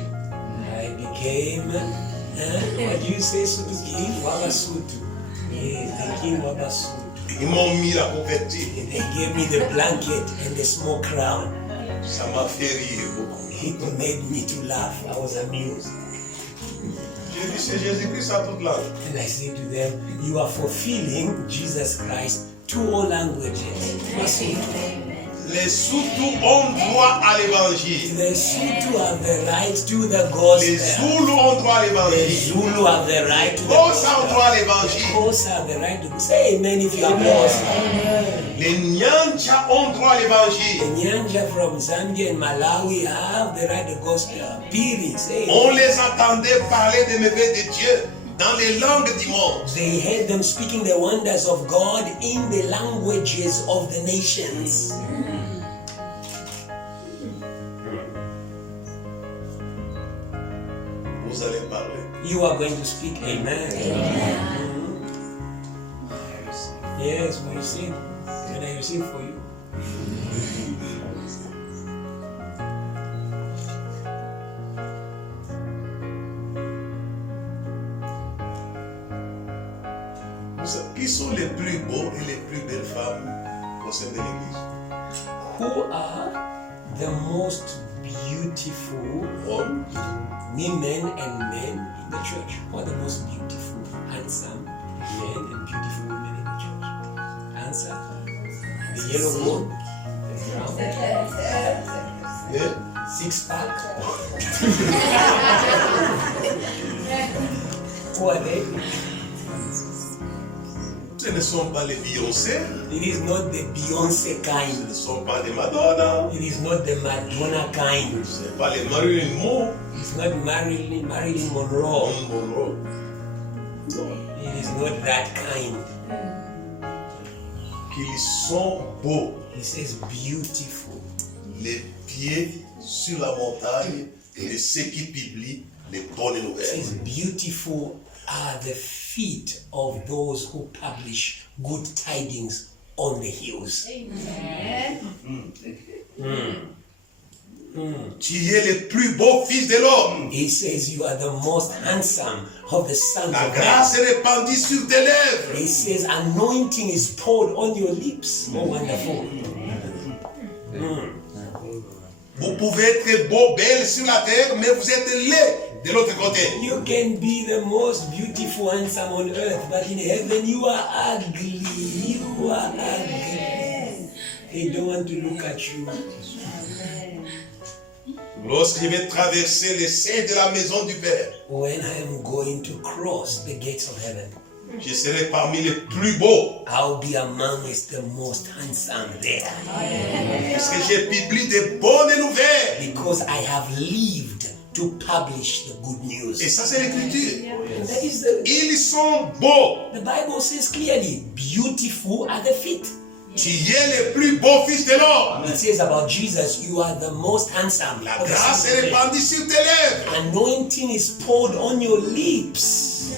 I became, what do you say, Sutu King? Wabasutu. Yes, the King Wabasutu. Ils m'ont mis la couverture. They gave me the blanket and the small crown. Ça m'a fait rire beaucoup. It made me to laugh. I was amused. J'ai dit, c'est Jésus-Christ à toute langue. And I said to them, you are fulfilling Jesus Christ to all languages. Wabasutu. Les Soutou ont droit à l'évangile. The Sutu have the right to the Les gospel. Zoulous ont droit à The l'évangile. Zulu have the right to the Xhosa ont droit gospel. à The l'évangile. Xhosa have the right to say amen if you are lost. Les Nyanja ont droit à The l'évangile. Nyanja from Zambia and Malawi have the right to gospel. Piri, say On amen. les entendait parler des merveilles de Dieu dans les langues du monde. They heard them speaking the wonders of God in the languages of the nations. Vous allez parler. You are going to speak amen. Yes, we receive. Can I receive for you? Qui sont les plus beaux et les plus belles femmes au sein de l'église? Who are the most beautiful Hommes, women and men in the church? Who are the most beautiful, handsome men and beautiful women in the church? Answer. The yellow one, the brown, hein? six pack. Who are they? Ce ne sont pas les Beyoncé, It is not the Beyonce ce kind. ne sont pas les Madonna, It is not the Madonna kind. ce n'est pas les Marilyn Monroe. It's not Marilyn Monroe. Monroe. It is not that kind. Qu'ils sont beaux, He says beautiful. les pieds sur la montagne de ceux qui publient les bonnes It says nouvelles. beautiful are the feet of those who publish good tidings on the hills. Tu es le plus beau fils de l'homme. He says you are the most handsome of the sons La of grâce God. est répandue sur tes lèvres. He says anointing is poured on your lips. Oh, wonderful. Vous pouvez être beau, belle sur la terre, mais vous êtes laid de l'autre côté. You can be the most beautiful, handsome on earth, but in heaven you are ugly. You are ugly. They don't want to look at you. Lorsque je vais traverser les seins de la maison du Père, When I am going to cross the gates of heaven, je serai parmi les plus beaux. I'll be amongst the most handsome there. Parce que j'ai publié de bonnes nouvelles. Because I have lived to publish the good Et news. ça, c'est l'écriture. And that is the Ils sont beaux. Bible says clearly, beautiful are the feet. Tu es le plus beau fils de l'homme. It says about Jesus, you are the most handsome. La of the grâce sons est of men. répandue sur tes lèvres. Anointing is poured on your lips.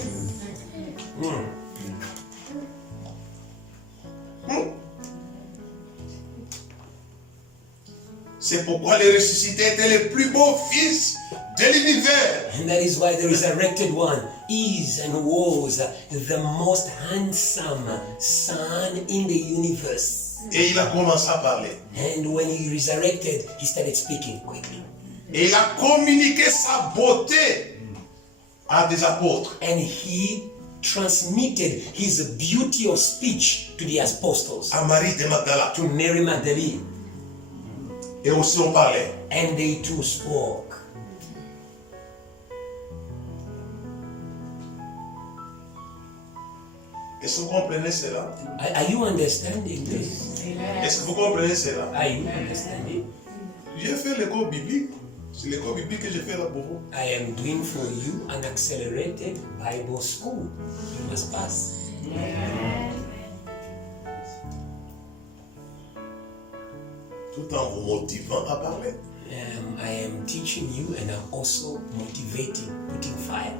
C'est pourquoi le ressuscité était le plus beau fils de l'univers. And that is why the resurrected one is and was the most handsome son in the universe. Et il a commencé à parler. And when he resurrected, he started speaking quickly. Et il a communiqué sa beauté à des apôtres. And he transmitted his beauty of speech to the apostles, À Marie de Magdala. to Mary Magdalene. Et aussi on parlait. And they too spoke. Est-ce que vous comprenez cela? Are you understanding this? Est-ce que vous comprenez cela? Are you understanding? J'ai fait l'école biblique. C'est l'école biblique que j'ai fait là pour vous. I am doing for you an accelerated Bible school. You must pass. Tout en vous motivant à parler. I am teaching you and I'm also motivating, putting fire.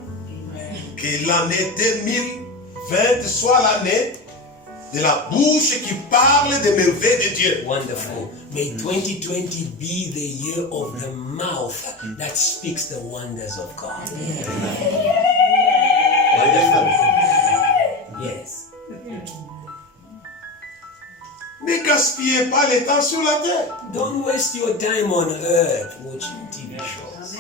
Que l'année 2020 soit l'année de la bouche qui parle des merveilles de Dieu. Wonderful. May 2020 be the year of the mouth that speaks the wonders of God. Wonderful. Yes. Ne gaspillez pas le temps sur la terre. Don't waste your time on earth watching TV shows.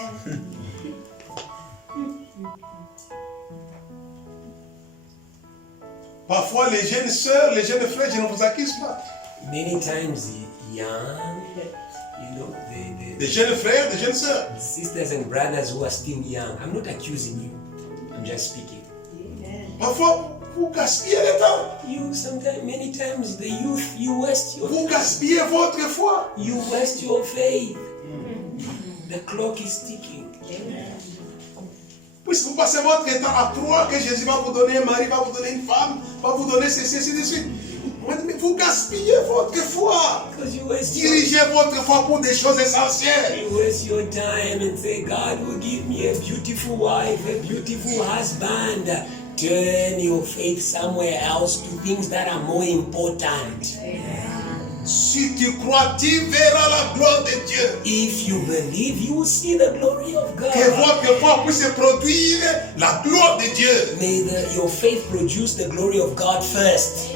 Parfois, les jeunes sœurs, les jeunes frères, je ne vous accuse pas. Many times young, Des jeunes frères, des jeunes sœurs. the sisters and brothers who are still young. I'm not accusing you. I'm just speaking. Parfois, vous gaspillez le temps. You sometimes, many times, the youth, you waste your Vous time. gaspillez votre foi. You waste your faith. The clock is ticking. Puisque vous passez votre temps à croire que Jésus va vous donner un mari, va vous donner une femme, va vous donner ceci, ainsi de suite. Mais vous gaspillez votre foi. Because you waste your, Dirigez votre foi pour des choses essentielles. you waste your time and say, God will give me a beautiful wife, a beautiful husband. Turn your faith somewhere else to things that are more important. Si tu crois, tu verras la gloire de Dieu. If you believe, you will see the glory of God. Que votre foi puisse produire la gloire de Dieu. May your faith produce the glory of God first.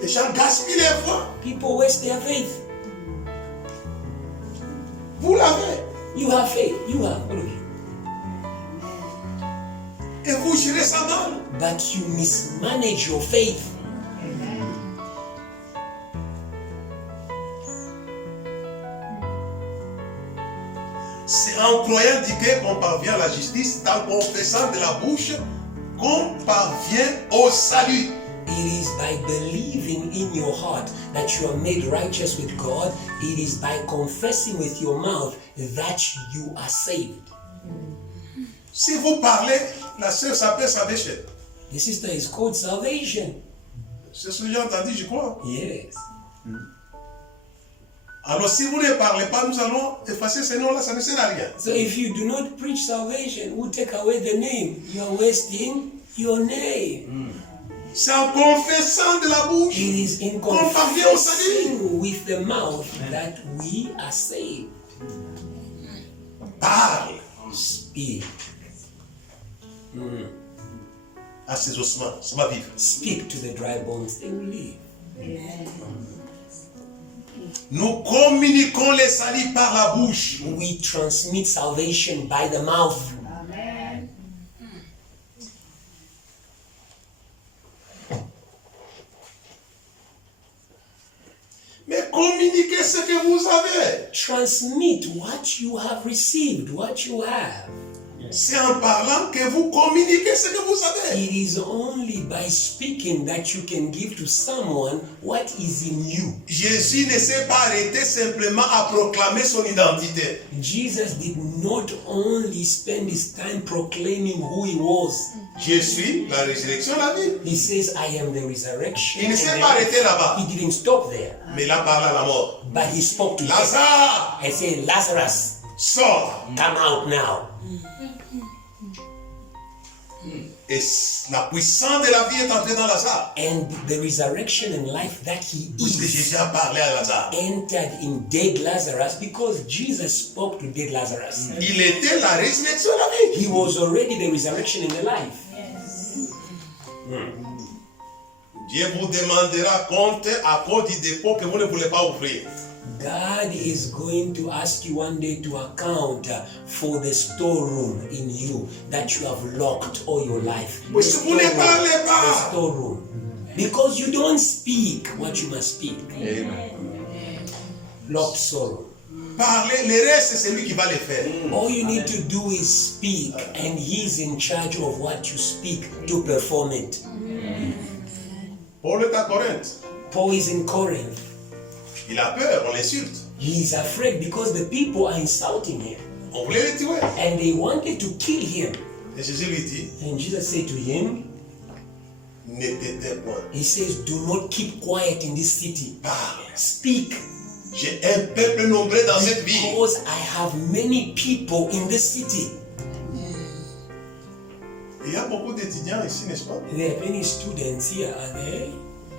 Les gens gaspillent leur foi. People waste their faith. Vous l'avez. You have faith. You have, all of you. Et vous gérez ça mal. But you mismanage your faith. C'est en croyant Dieu qu'on parvient à la justice, en confessant de la bouche qu'on parvient au salut. It is by believing in your heart that you are made righteous with God. It is by confessing with your mouth that you are saved. Si vous parlez, la sœur s'appelle salvation. The sister is called salvation. C'est ce que j'ai entendu, je crois. Yes. Alors si vous ne parlez pas, nous allons effacer ce nom-là, ça ne sert à rien. So if you do not preach salvation, we'll take away the name. You are wasting your name. C'est en confessant de la bouche It is in qu'on parvient au salut. confessing with the mouth that we are saved. Parle Speak. à ces ossements, ça va vivre. Speak to the dry bones, they will live. Nous communiquons les saluts par la bouche. We transmit salvation by the mouth. Mais communiquez ce que vous avez. Transmit what you have received, what you have. C'est en parlant que vous communiquez ce que vous avez. It is only by speaking that you can give to someone what is in you. Jésus ne s'est pas arrêté simplement à proclamer son identité. Jesus did not only spend his time proclaiming who he was. Je suis la résurrection, la vie. He says, I am the resurrection. Il ne and s'est the pas arrêté life." là-bas, He didn't stop there, mais il a parlé à la mort. but he spoke to death Lazare, and said, Lazarus, sors. come out now. Et la puissance de la vie est entrée dans Lazare. And the resurrection and life that he Puisque is Jésus a parlé à Lazare. entered in dead Lazarus because Jesus spoke to dead Lazarus. Il était la résurrection, la vie. He was already the resurrection and the life. Dieu vous demandera compte à cause du dépôt que vous ne voulez pas ouvrir. God is going to ask you one day to account for the storeroom in you that you have locked all your life. The Puisque vous ne parlez the pas. storeroom. Because you don't speak what you must speak. Locked storeroom. Parler, le reste, c'est lui qui va le faire. All you need to do is speak, and He's in charge of what you speak to perform it. Paul est à Corinthe. Paul is in Corinth. Il a peur, on l'insulte. He is afraid because the people are insulting him. On voulait le tuer. And they wanted to kill him. Et Jésus lui dit, And Jesus said to him, ne t'éteins point. he says, do not keep quiet in this city. Parle. Speak. J'ai un peuple nombreux dans cette ville. Because I have many people in this city. Il y a beaucoup d'étudiants ici, n'est-ce pas? There are many students here, are there?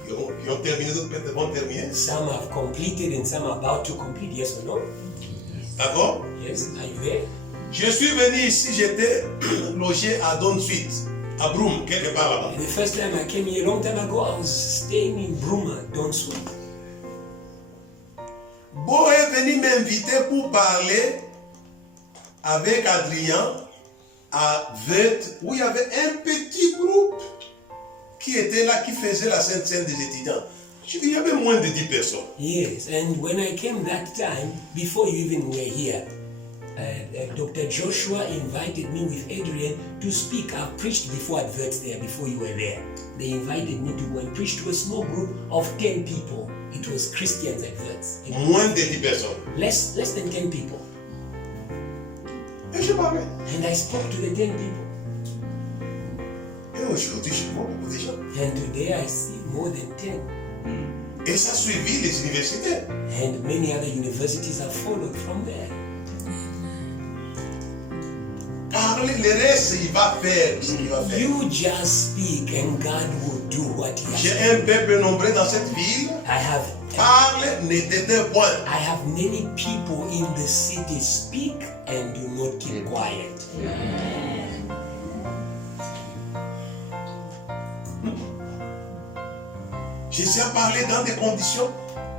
Qui ont terminé, d'autres peut-être vont terminer. Some have completed and some are about to complete, yes or no? D'accord? Yes, are you there? Je suis venu ici, j'étais logé à Don Suite, à Broome, quelque part là-bas. The first time I came here a long time ago, I was staying in Bruma, Donswood. Beau est venu m'inviter pour parler avec Adrien à Vette, où il y avait un petit groupe qui était là, qui faisait la Sainte Seine des étudiants. Je dis, il y avait moins de 10 personnes. Yes, and when I came that time, before you even were here, Dr. Joshua invited me with Adrian to speak. I preached before at Vets there, before you were there. They invited me to go and preach to a small group of 10 people. It was Christians at Vets. Moins de 10 personnes. Less than 10 people. Et je parlais. And I spoke to the 10 people. Et aujourd'hui, je vois beaucoup de gens. And today I see more than 10. Et ça suivi les universités. And many other universities have followed from there. Parlez, le reste, il va faire ce qu'il va faire. You just speak and God will do what He has J'ai done. un peuple nombreux dans cette ville. Parle, ne t'éteins point. I have many people in the city. Speak and do not keep quiet. Jésus a parlé dans des conditions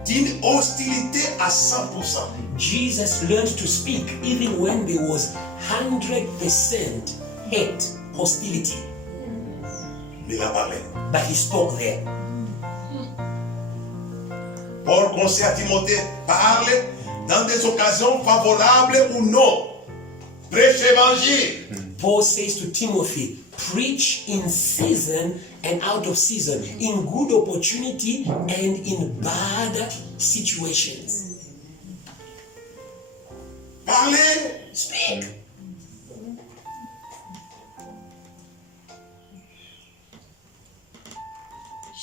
d'une hostilité à 100%. Jesus learned to speak even when there was 100% hate, hostility. Mais il a parlé. But he spoke there. Paul conseille à Timothée, parle dans des occasions favorables ou non. Prêche l'évangile. Paul says to Timothy, preach in season and out of season, in good opportunity and in bad situations. Parlez. Speak.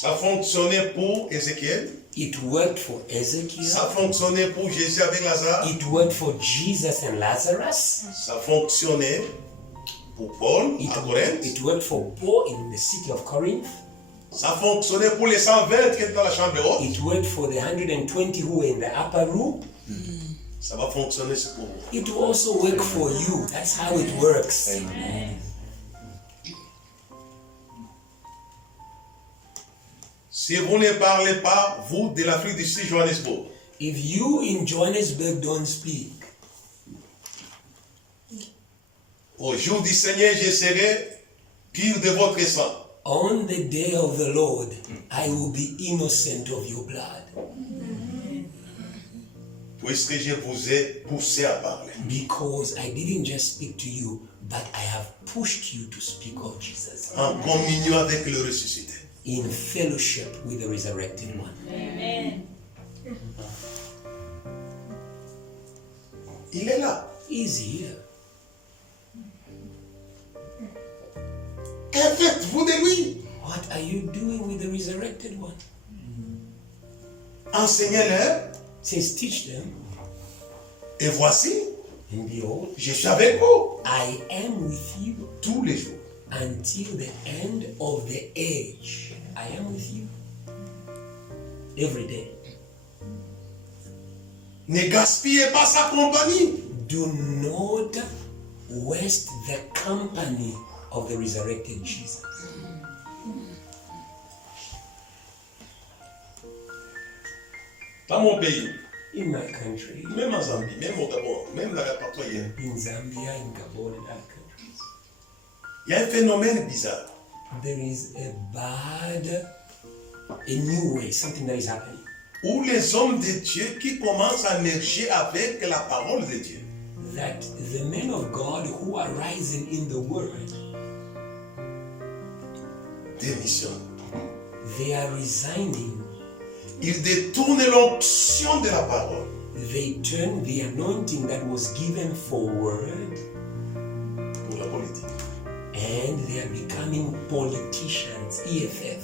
Ça fonctionnait pour Ézéchiel. It worked for Ezekiel. Ça fonctionnait pour Jésus avec Lazare. It worked for Jesus and Lazarus. Ça fonctionnait pour Paul à Corinthe. It worked for Paul in the city of Corinth. Ça fonctionnait pour les 120 qui étaient dans la chambre haute. It worked for the 120 who were in the upper room. Ça va fonctionner pour vous. It will also work for you. That's how it works. Amen. Si vous ne parlez pas, vous, de l'Afrique du Sud, Johannesburg, If you in Johannesburg don't speak, au jour du Seigneur, je serai pur de votre sang. on the day of the Lord, I will be innocent of your blood. Puisque je vous ai poussé à parler. Because I didn't just speak to you, but I have pushed you to speak of Jesus. En communion avec le ressuscité. In fellowship with the resurrected one. Il est là. He's here. Que faites-vous de lui? What are you doing with the resurrected one? Enseignez-leur. Says, teach them, Et voici, and behold, je suis avec vous I am with you tous les jours. until the end of the age. I am with you every day. Ne gaspillez pas sa compagnie. Do not waste the company of the resurrected Jesus. Dans mon pays, In my country, même en Zambie, même au Gabon, même là partout ailleurs, in Zambia, in Gabon, and other countries, il y a un phénomène bizarre. there is a new way, something that is happening. Où les hommes de Dieu qui commencent à émerger avec la parole de Dieu. That the men of God who are rising in the word, Démission. they are resigning Ils détournent l'onction de la parole. They turn the anointing that was given for word, Pour la politique. and they are becoming politicians, EFF.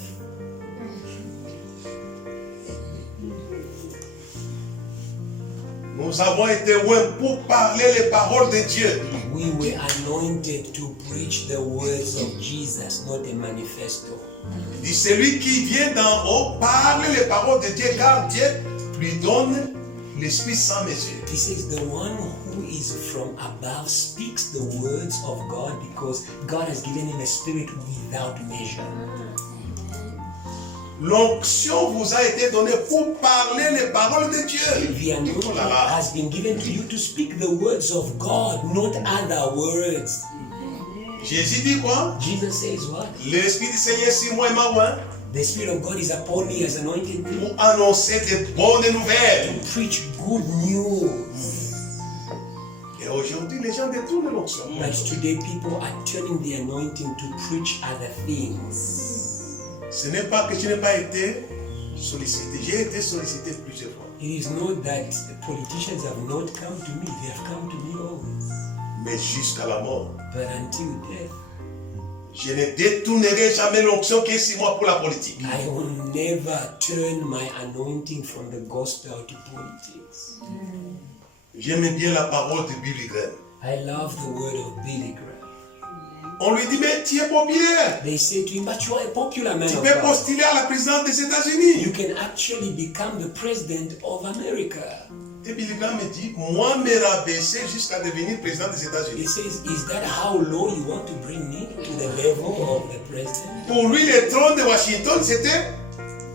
Nous avons été oints pour parler les paroles de Dieu. We were anointed to preach the words of Jesus, not a manifesto. Il dit, celui qui vient d'en haut parle les paroles de Dieu, car Dieu lui donne l'Esprit sans mesure. He says the one who is from above speaks the words of God because God has given him a spirit without measure. L'onction vous a été donnée pour parler les paroles de Dieu. The anointing Oh là là. has been given to you to speak the words of God, not other words. Jésus dit quoi? Jesus says what? L'Esprit du Seigneur sur moi et m'a oint The Spirit of God is upon me as anointed me pour annoncer de bonnes nouvelles. to preach good news. Et aujourd'hui, les gens détournent l'onction. But today people are turning the anointing to preach other things. Ce n'est pas que je n'ai pas été sollicité. J'ai été sollicité plusieurs fois. It is not that the politicians have not come to me, they have come to me always. Mais jusqu'à la mort. But until death, Je ne détournerai jamais l'onction qui est sur moi pour la politique. I will never turn my anointing from the gospel to politics. J'aime bien la parole de Billy Graham. I love the word of Billy Graham. On lui dit, mais tu es populaire. They say to him, but you are a popular man Tu of peux God. postuler à la présidence des États-Unis. You can actually become the president of America. Et Billy Graham me dit, moi me rabaisser jusqu'à devenir président des He États-Unis. says, is that how low you want to bring me to the level of the president? Pour lui, le trône de Washington, c'était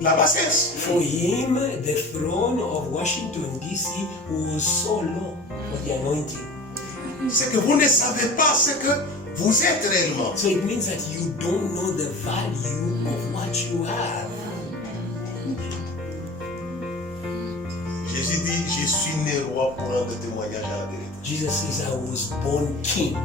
la bassesse. For him, the throne of Washington DC was so low for the anointing. C'est que vous ne savez pas ce que vous êtes réellement. So it means that you don't know the value of what you have. Jésus dit, je suis né roi pour rendre témoignage à la vérité. Jesus says, I was born king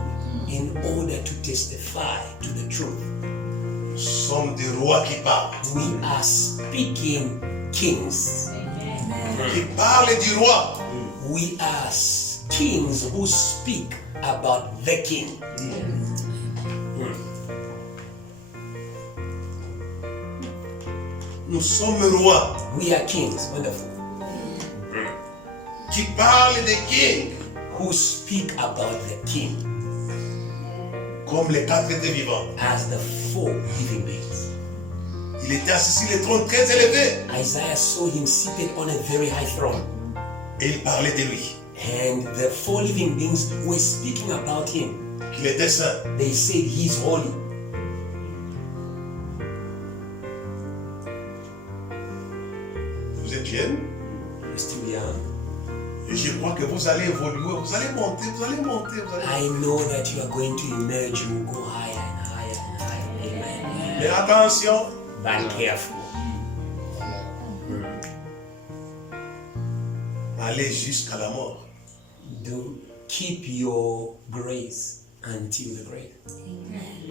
in order to testify to the truth. Nous sommes des rois qui parlent. We are speaking kings. Qui parlent du roi. We are kings who speak about the king. Nous sommes rois. We are kings. Wonderful. Qui parlent des kings. Who speak about the king Comme les quatre étaient vivants. as the four living beings. Il était assis sur le trône très élevé. Isaiah saw him seated on a very high throne. Et il parlait de lui. And the four living beings were speaking about him. Qu'il était saint. They said he's holy. Vous êtes jeune. You're still young. Et je crois que vous allez évoluer. Vous allez monter. Vous allez monter. Vous allez... I know that you are going to emerge. You will go higher and higher and higher. Amen. Mais attention. But careful. Allez jusqu'à la mort. Do keep your grace until the grave.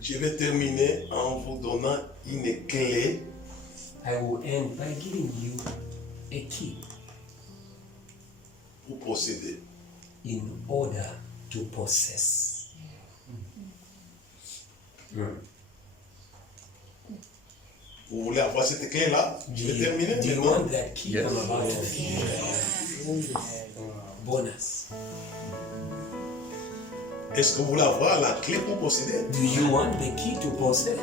Je vais terminer en vous donnant une clé I will end by giving you a key pour posséder. in order to possess. Vous voulez avoir cette clé-là? Je vais terminer Do you maintenant. want that key? I'm about to finish. Bonus. Est-ce que vous voulez avoir la clé pour posséder? Do you want the key to possess?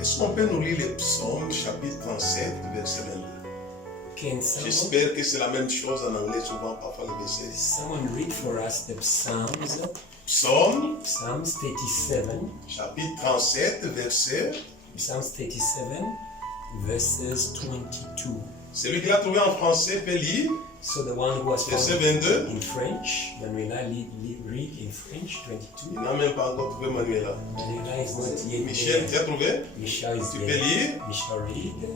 Est-ce qu'on peut nous lire les psaumes, chapitre 37, verset 22? Can someone, J'espère que c'est la même chose en anglais, souvent, parfois le verset. someone read for us the Psalms? Psaume, Psalms 37. chapitre 37, verset. Psalms 37, verses 22. Celui qui l'a trouvé en français peut lire. So the one who was Verset found 22. in French, Manuela read in French 22. Il n'a même pas encore trouvé Manuela. Manuela is not yet Michel, tu there. as trouvé? Michel is Tu peux there. lire. Michel read.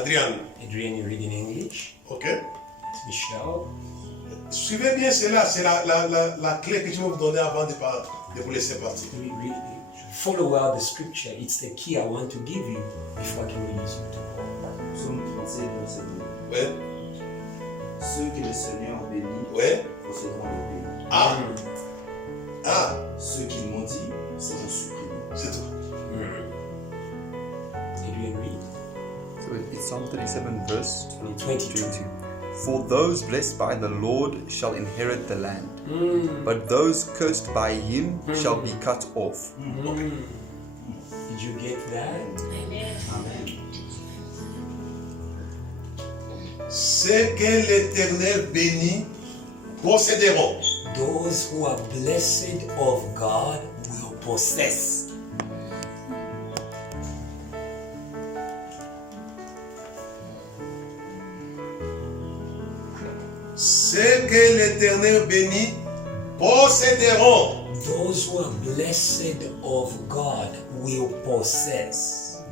Adrian. Adrian, you read in English. Ok? Michelle. Suivez bien cela, c'est la clé que je vais vous donner avant de vous laisser partir. Follow well the scripture. It's the key I want to give you before I can release you to go. Psaume 37, verset 2. Ouais. Ceux que le Seigneur bénit Ouais. posséderont le pays. Ah. Ah. Ceux qu'il maudit seront supprimés. C'est tout. Adrian, read. So it's Psalm 37, verse 22. 22. For those blessed by the Lord shall inherit the land, but those cursed by him shall be cut off. Did you get that? Ce que l'Éternel bénit posséderont. Those who are blessed of God will possess. Ce que l'Éternel bénit posséderont. Those who are blessed of God will possess.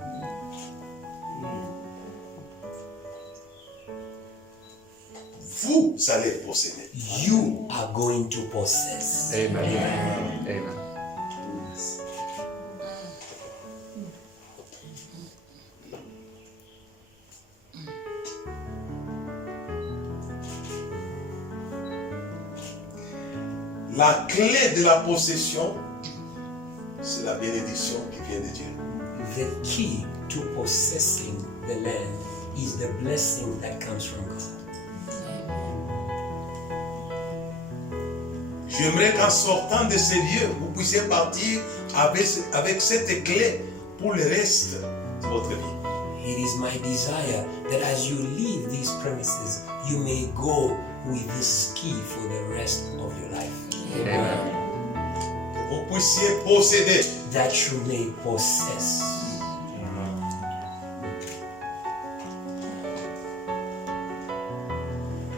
Vous allez posséder. You are going to possess. Amen. Amen. La clé de la possession, c'est la bénédiction qui vient de Dieu. The key to possessing the land is the blessing that comes from God. J'aimerais qu'en sortant de ces lieux, vous puissiez partir avec cette clé pour le reste de votre vie. It is my desire that as you leave these premises, you may go with this key for the rest of your life. Amen. Que vous puissiez posséder. That you may possess.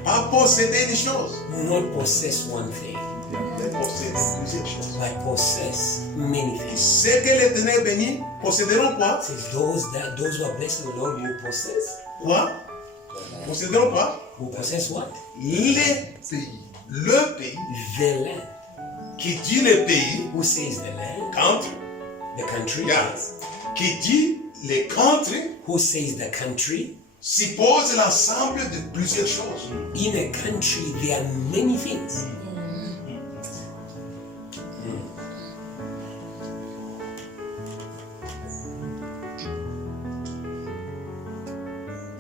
Pas posséder une chose, Not possess one thing, mais posséder plusieurs choses. but possess many things. Ce que l'Éternel bénit, posséderont quoi? It says those who are blessed of the Lord will possess. Quoi? Posséderont quoi? Will possess what? Les pays. Le pays. The land. Qui dit le pays, Who says the land? country. The country. Yeah. Qui dit les country, Who says the country? suppose l'ensemble de plusieurs choses. In a country, there are many things.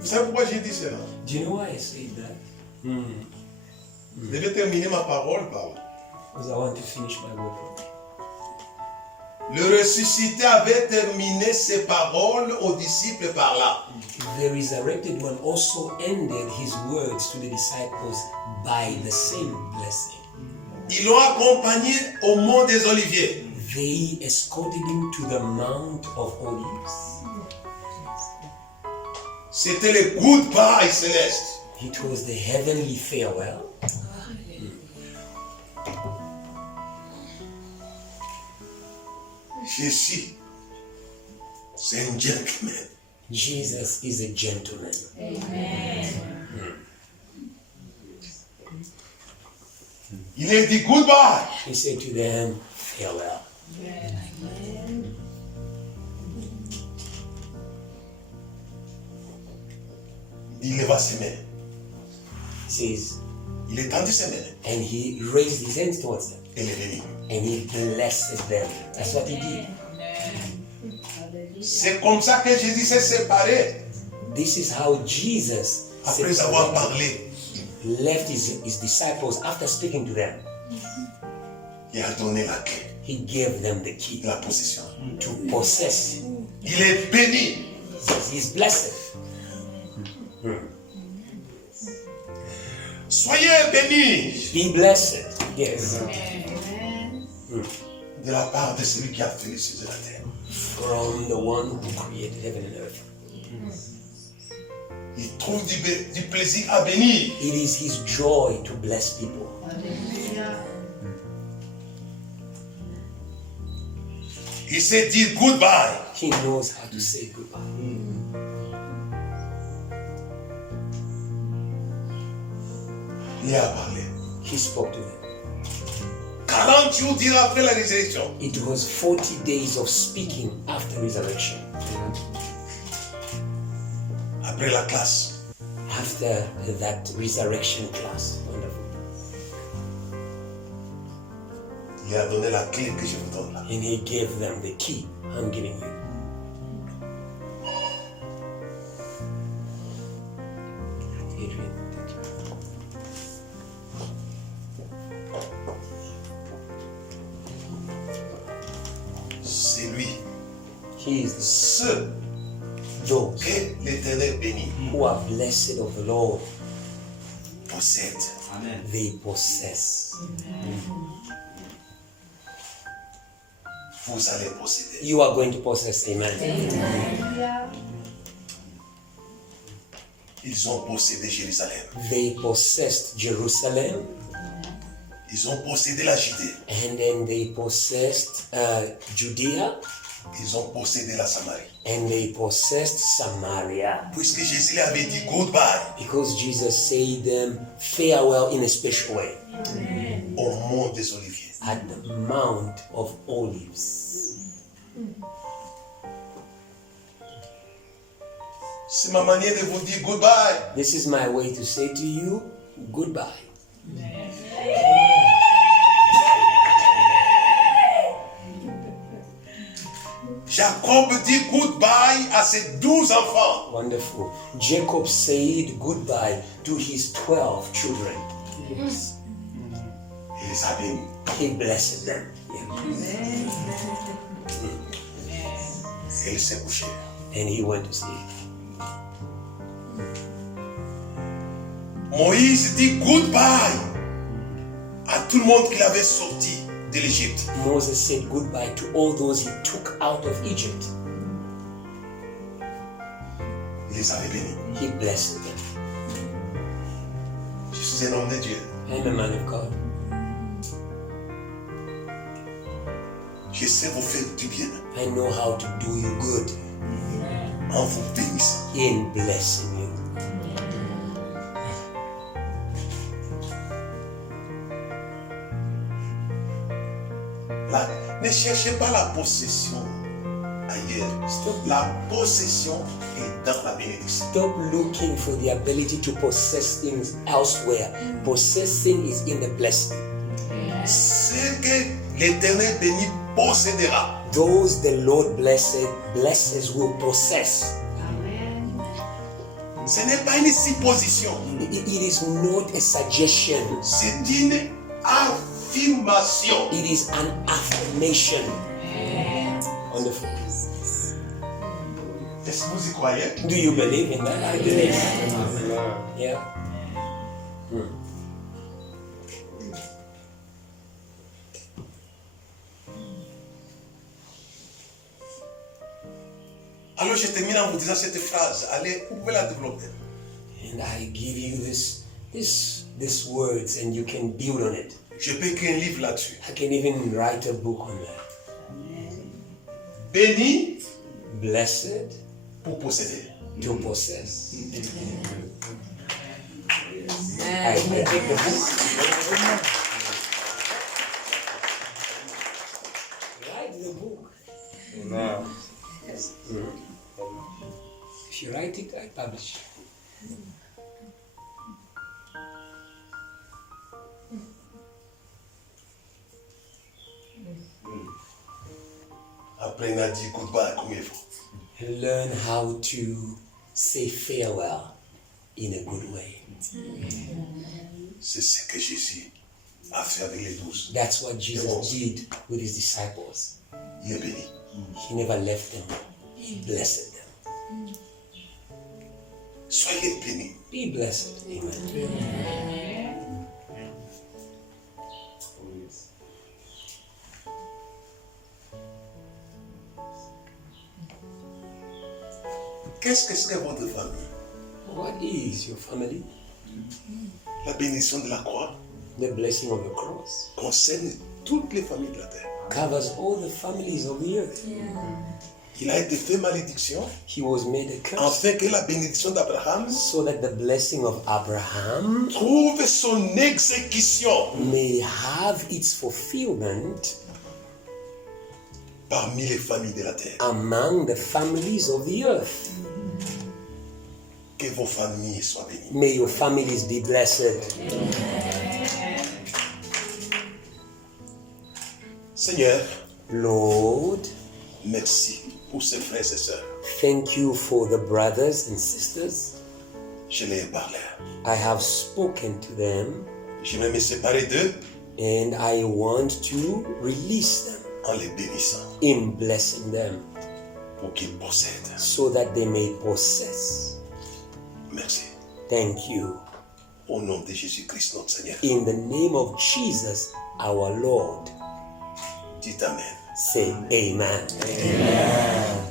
Vous savez pourquoi j'ai dit cela? Do you know why I say that? Je vais terminer ma parole par là. Because I want to finish my word. Le ressuscité avait terminé ses paroles aux disciples par là. The resurrected one also ended his words to the disciples by the same blessing. Ils l'ont accompagné au mont des Oliviers. They escorted him to the Mount of Olives. C'était le goodbye céleste. It was the heavenly farewell. Jésus, c'est un gentleman. Jesus is a gentleman. Il a dit goodbye. He said to them, farewell. Il leva ses mains. He says, Il étendit ses mains. and he raised his hands towards them. Et les bénit. And he blessed them. That's what he did. C'est comme ça que Jésus s'est séparé This is how Jesus après avoir parlé. left his disciples after speaking to them. Il a donné la clé He gave them the key de la possession. to possess. Il est béni. He's blessed. Soyez bénis Be blessed. Yes. de la part de celui qui a fait les cieux et la terre. From the one who created heaven and earth. Il trouve du plaisir à bénir. It is his joy to bless people. Il sait dire goodbye. He knows how to say goodbye. Il a parlé. He spoke to them. 40 jours dirent après la résurrection. It was 40 days of speaking after resurrection. Après la classe. After that resurrection class. Wonderful. Il a donné la clé que je vous donne là. And he gave them the key I'm giving you. Adrian, thank you. C'est lui. He is Ceux those que l'Éternel bénit who are blessed of the Lord. possèdent. Amen. They possess. Vous allez posséder. You are going to possess. Amen. Ils ont possédé Jérusalem. They possessed Jerusalem, Ils ont possédé la Judée. and then they possessed Judea, Ils ont possédé la Samarie. and they possessed Samaria. Puisque Jésus leur avait dit goodbye Because Jesus said them farewell in a special way au mont des Oliviers. at the Mount of Olives. C'est ma manière de vous dire goodbye. This is my way to say to you goodbye. Jacob dit goodbye à ses 12 enfants. Wonderful. Jacob said goodbye to his 12 children. Il les a bénis. He blessed them. Et il s'est couché. And he went to sleep. Moïse dit goodbye à tout le monde qu'il avait sorti de l'Égypte. Moses said goodbye to all those he took out of Egypt. Il les avait bénis. He blessed them. Je suis un homme de Dieu. I'm a man of God. Je sais vous faire du bien I know how to do you good en vous bénissant. in blessing you. Là, ne cherchez pas la possession ailleurs. Stop. La possession est dans la bénédiction. Stop looking for the ability to possess things elsewhere. Possessing is in the blessing. Ce que l'Éternel béni possédera. Those the Lord blesses will possess. Ce n'est pas une supposition. It is not a suggestion. C'est une affirmation. It is an affirmation. Wonderful. Est-ce que vous y croyez? Do you believe in that? I believe. Yeah. Alors je termine en vous disant cette phrase. Allez, vous pouvez la développer. And I give you this words, and you can build on it. Je peux écrire un livre là-dessus. I can even write a book on that. Béni Blessed pour posséder. to possess. I take the book. Write the book. If you write it, I publish. Après, il a dit goodbye combien de fois? Learn how to say farewell in a good way. C'est ce que Jésus a fait avec les 12. That's what Jesus did with his disciples. Il est béni. He never left them. He blessed them. Soyez bénis. Be blessed. Amen. Qu'est-ce que serait votre famille? What is your family? La bénédiction de la croix The blessing of the cross concerne toutes les familles de la terre. covers all the families of the earth. Il a été fait malédiction He was made a curse afin que la bénédiction d'Abraham so that the blessing of Abraham trouve son exécution may have its fulfillment parmi les familles de la terre. among the families of the earth. Que vos familles soient bénies. May your families be blessed. Seigneur, Lord, merci pour ces frères et sœurs. thank you for the brothers and sisters. Je les ai parlé. I have spoken to them, Je vais me séparer d'eux and I want to release them en les bénissant in blessing them pour qu'ils possèdent. so that they may possess. Merci. Thank you. Au nom de Jésus-Christ, notre Seigneur. In the name of Jesus, our Lord. Dites Amen. Say amen. Amen.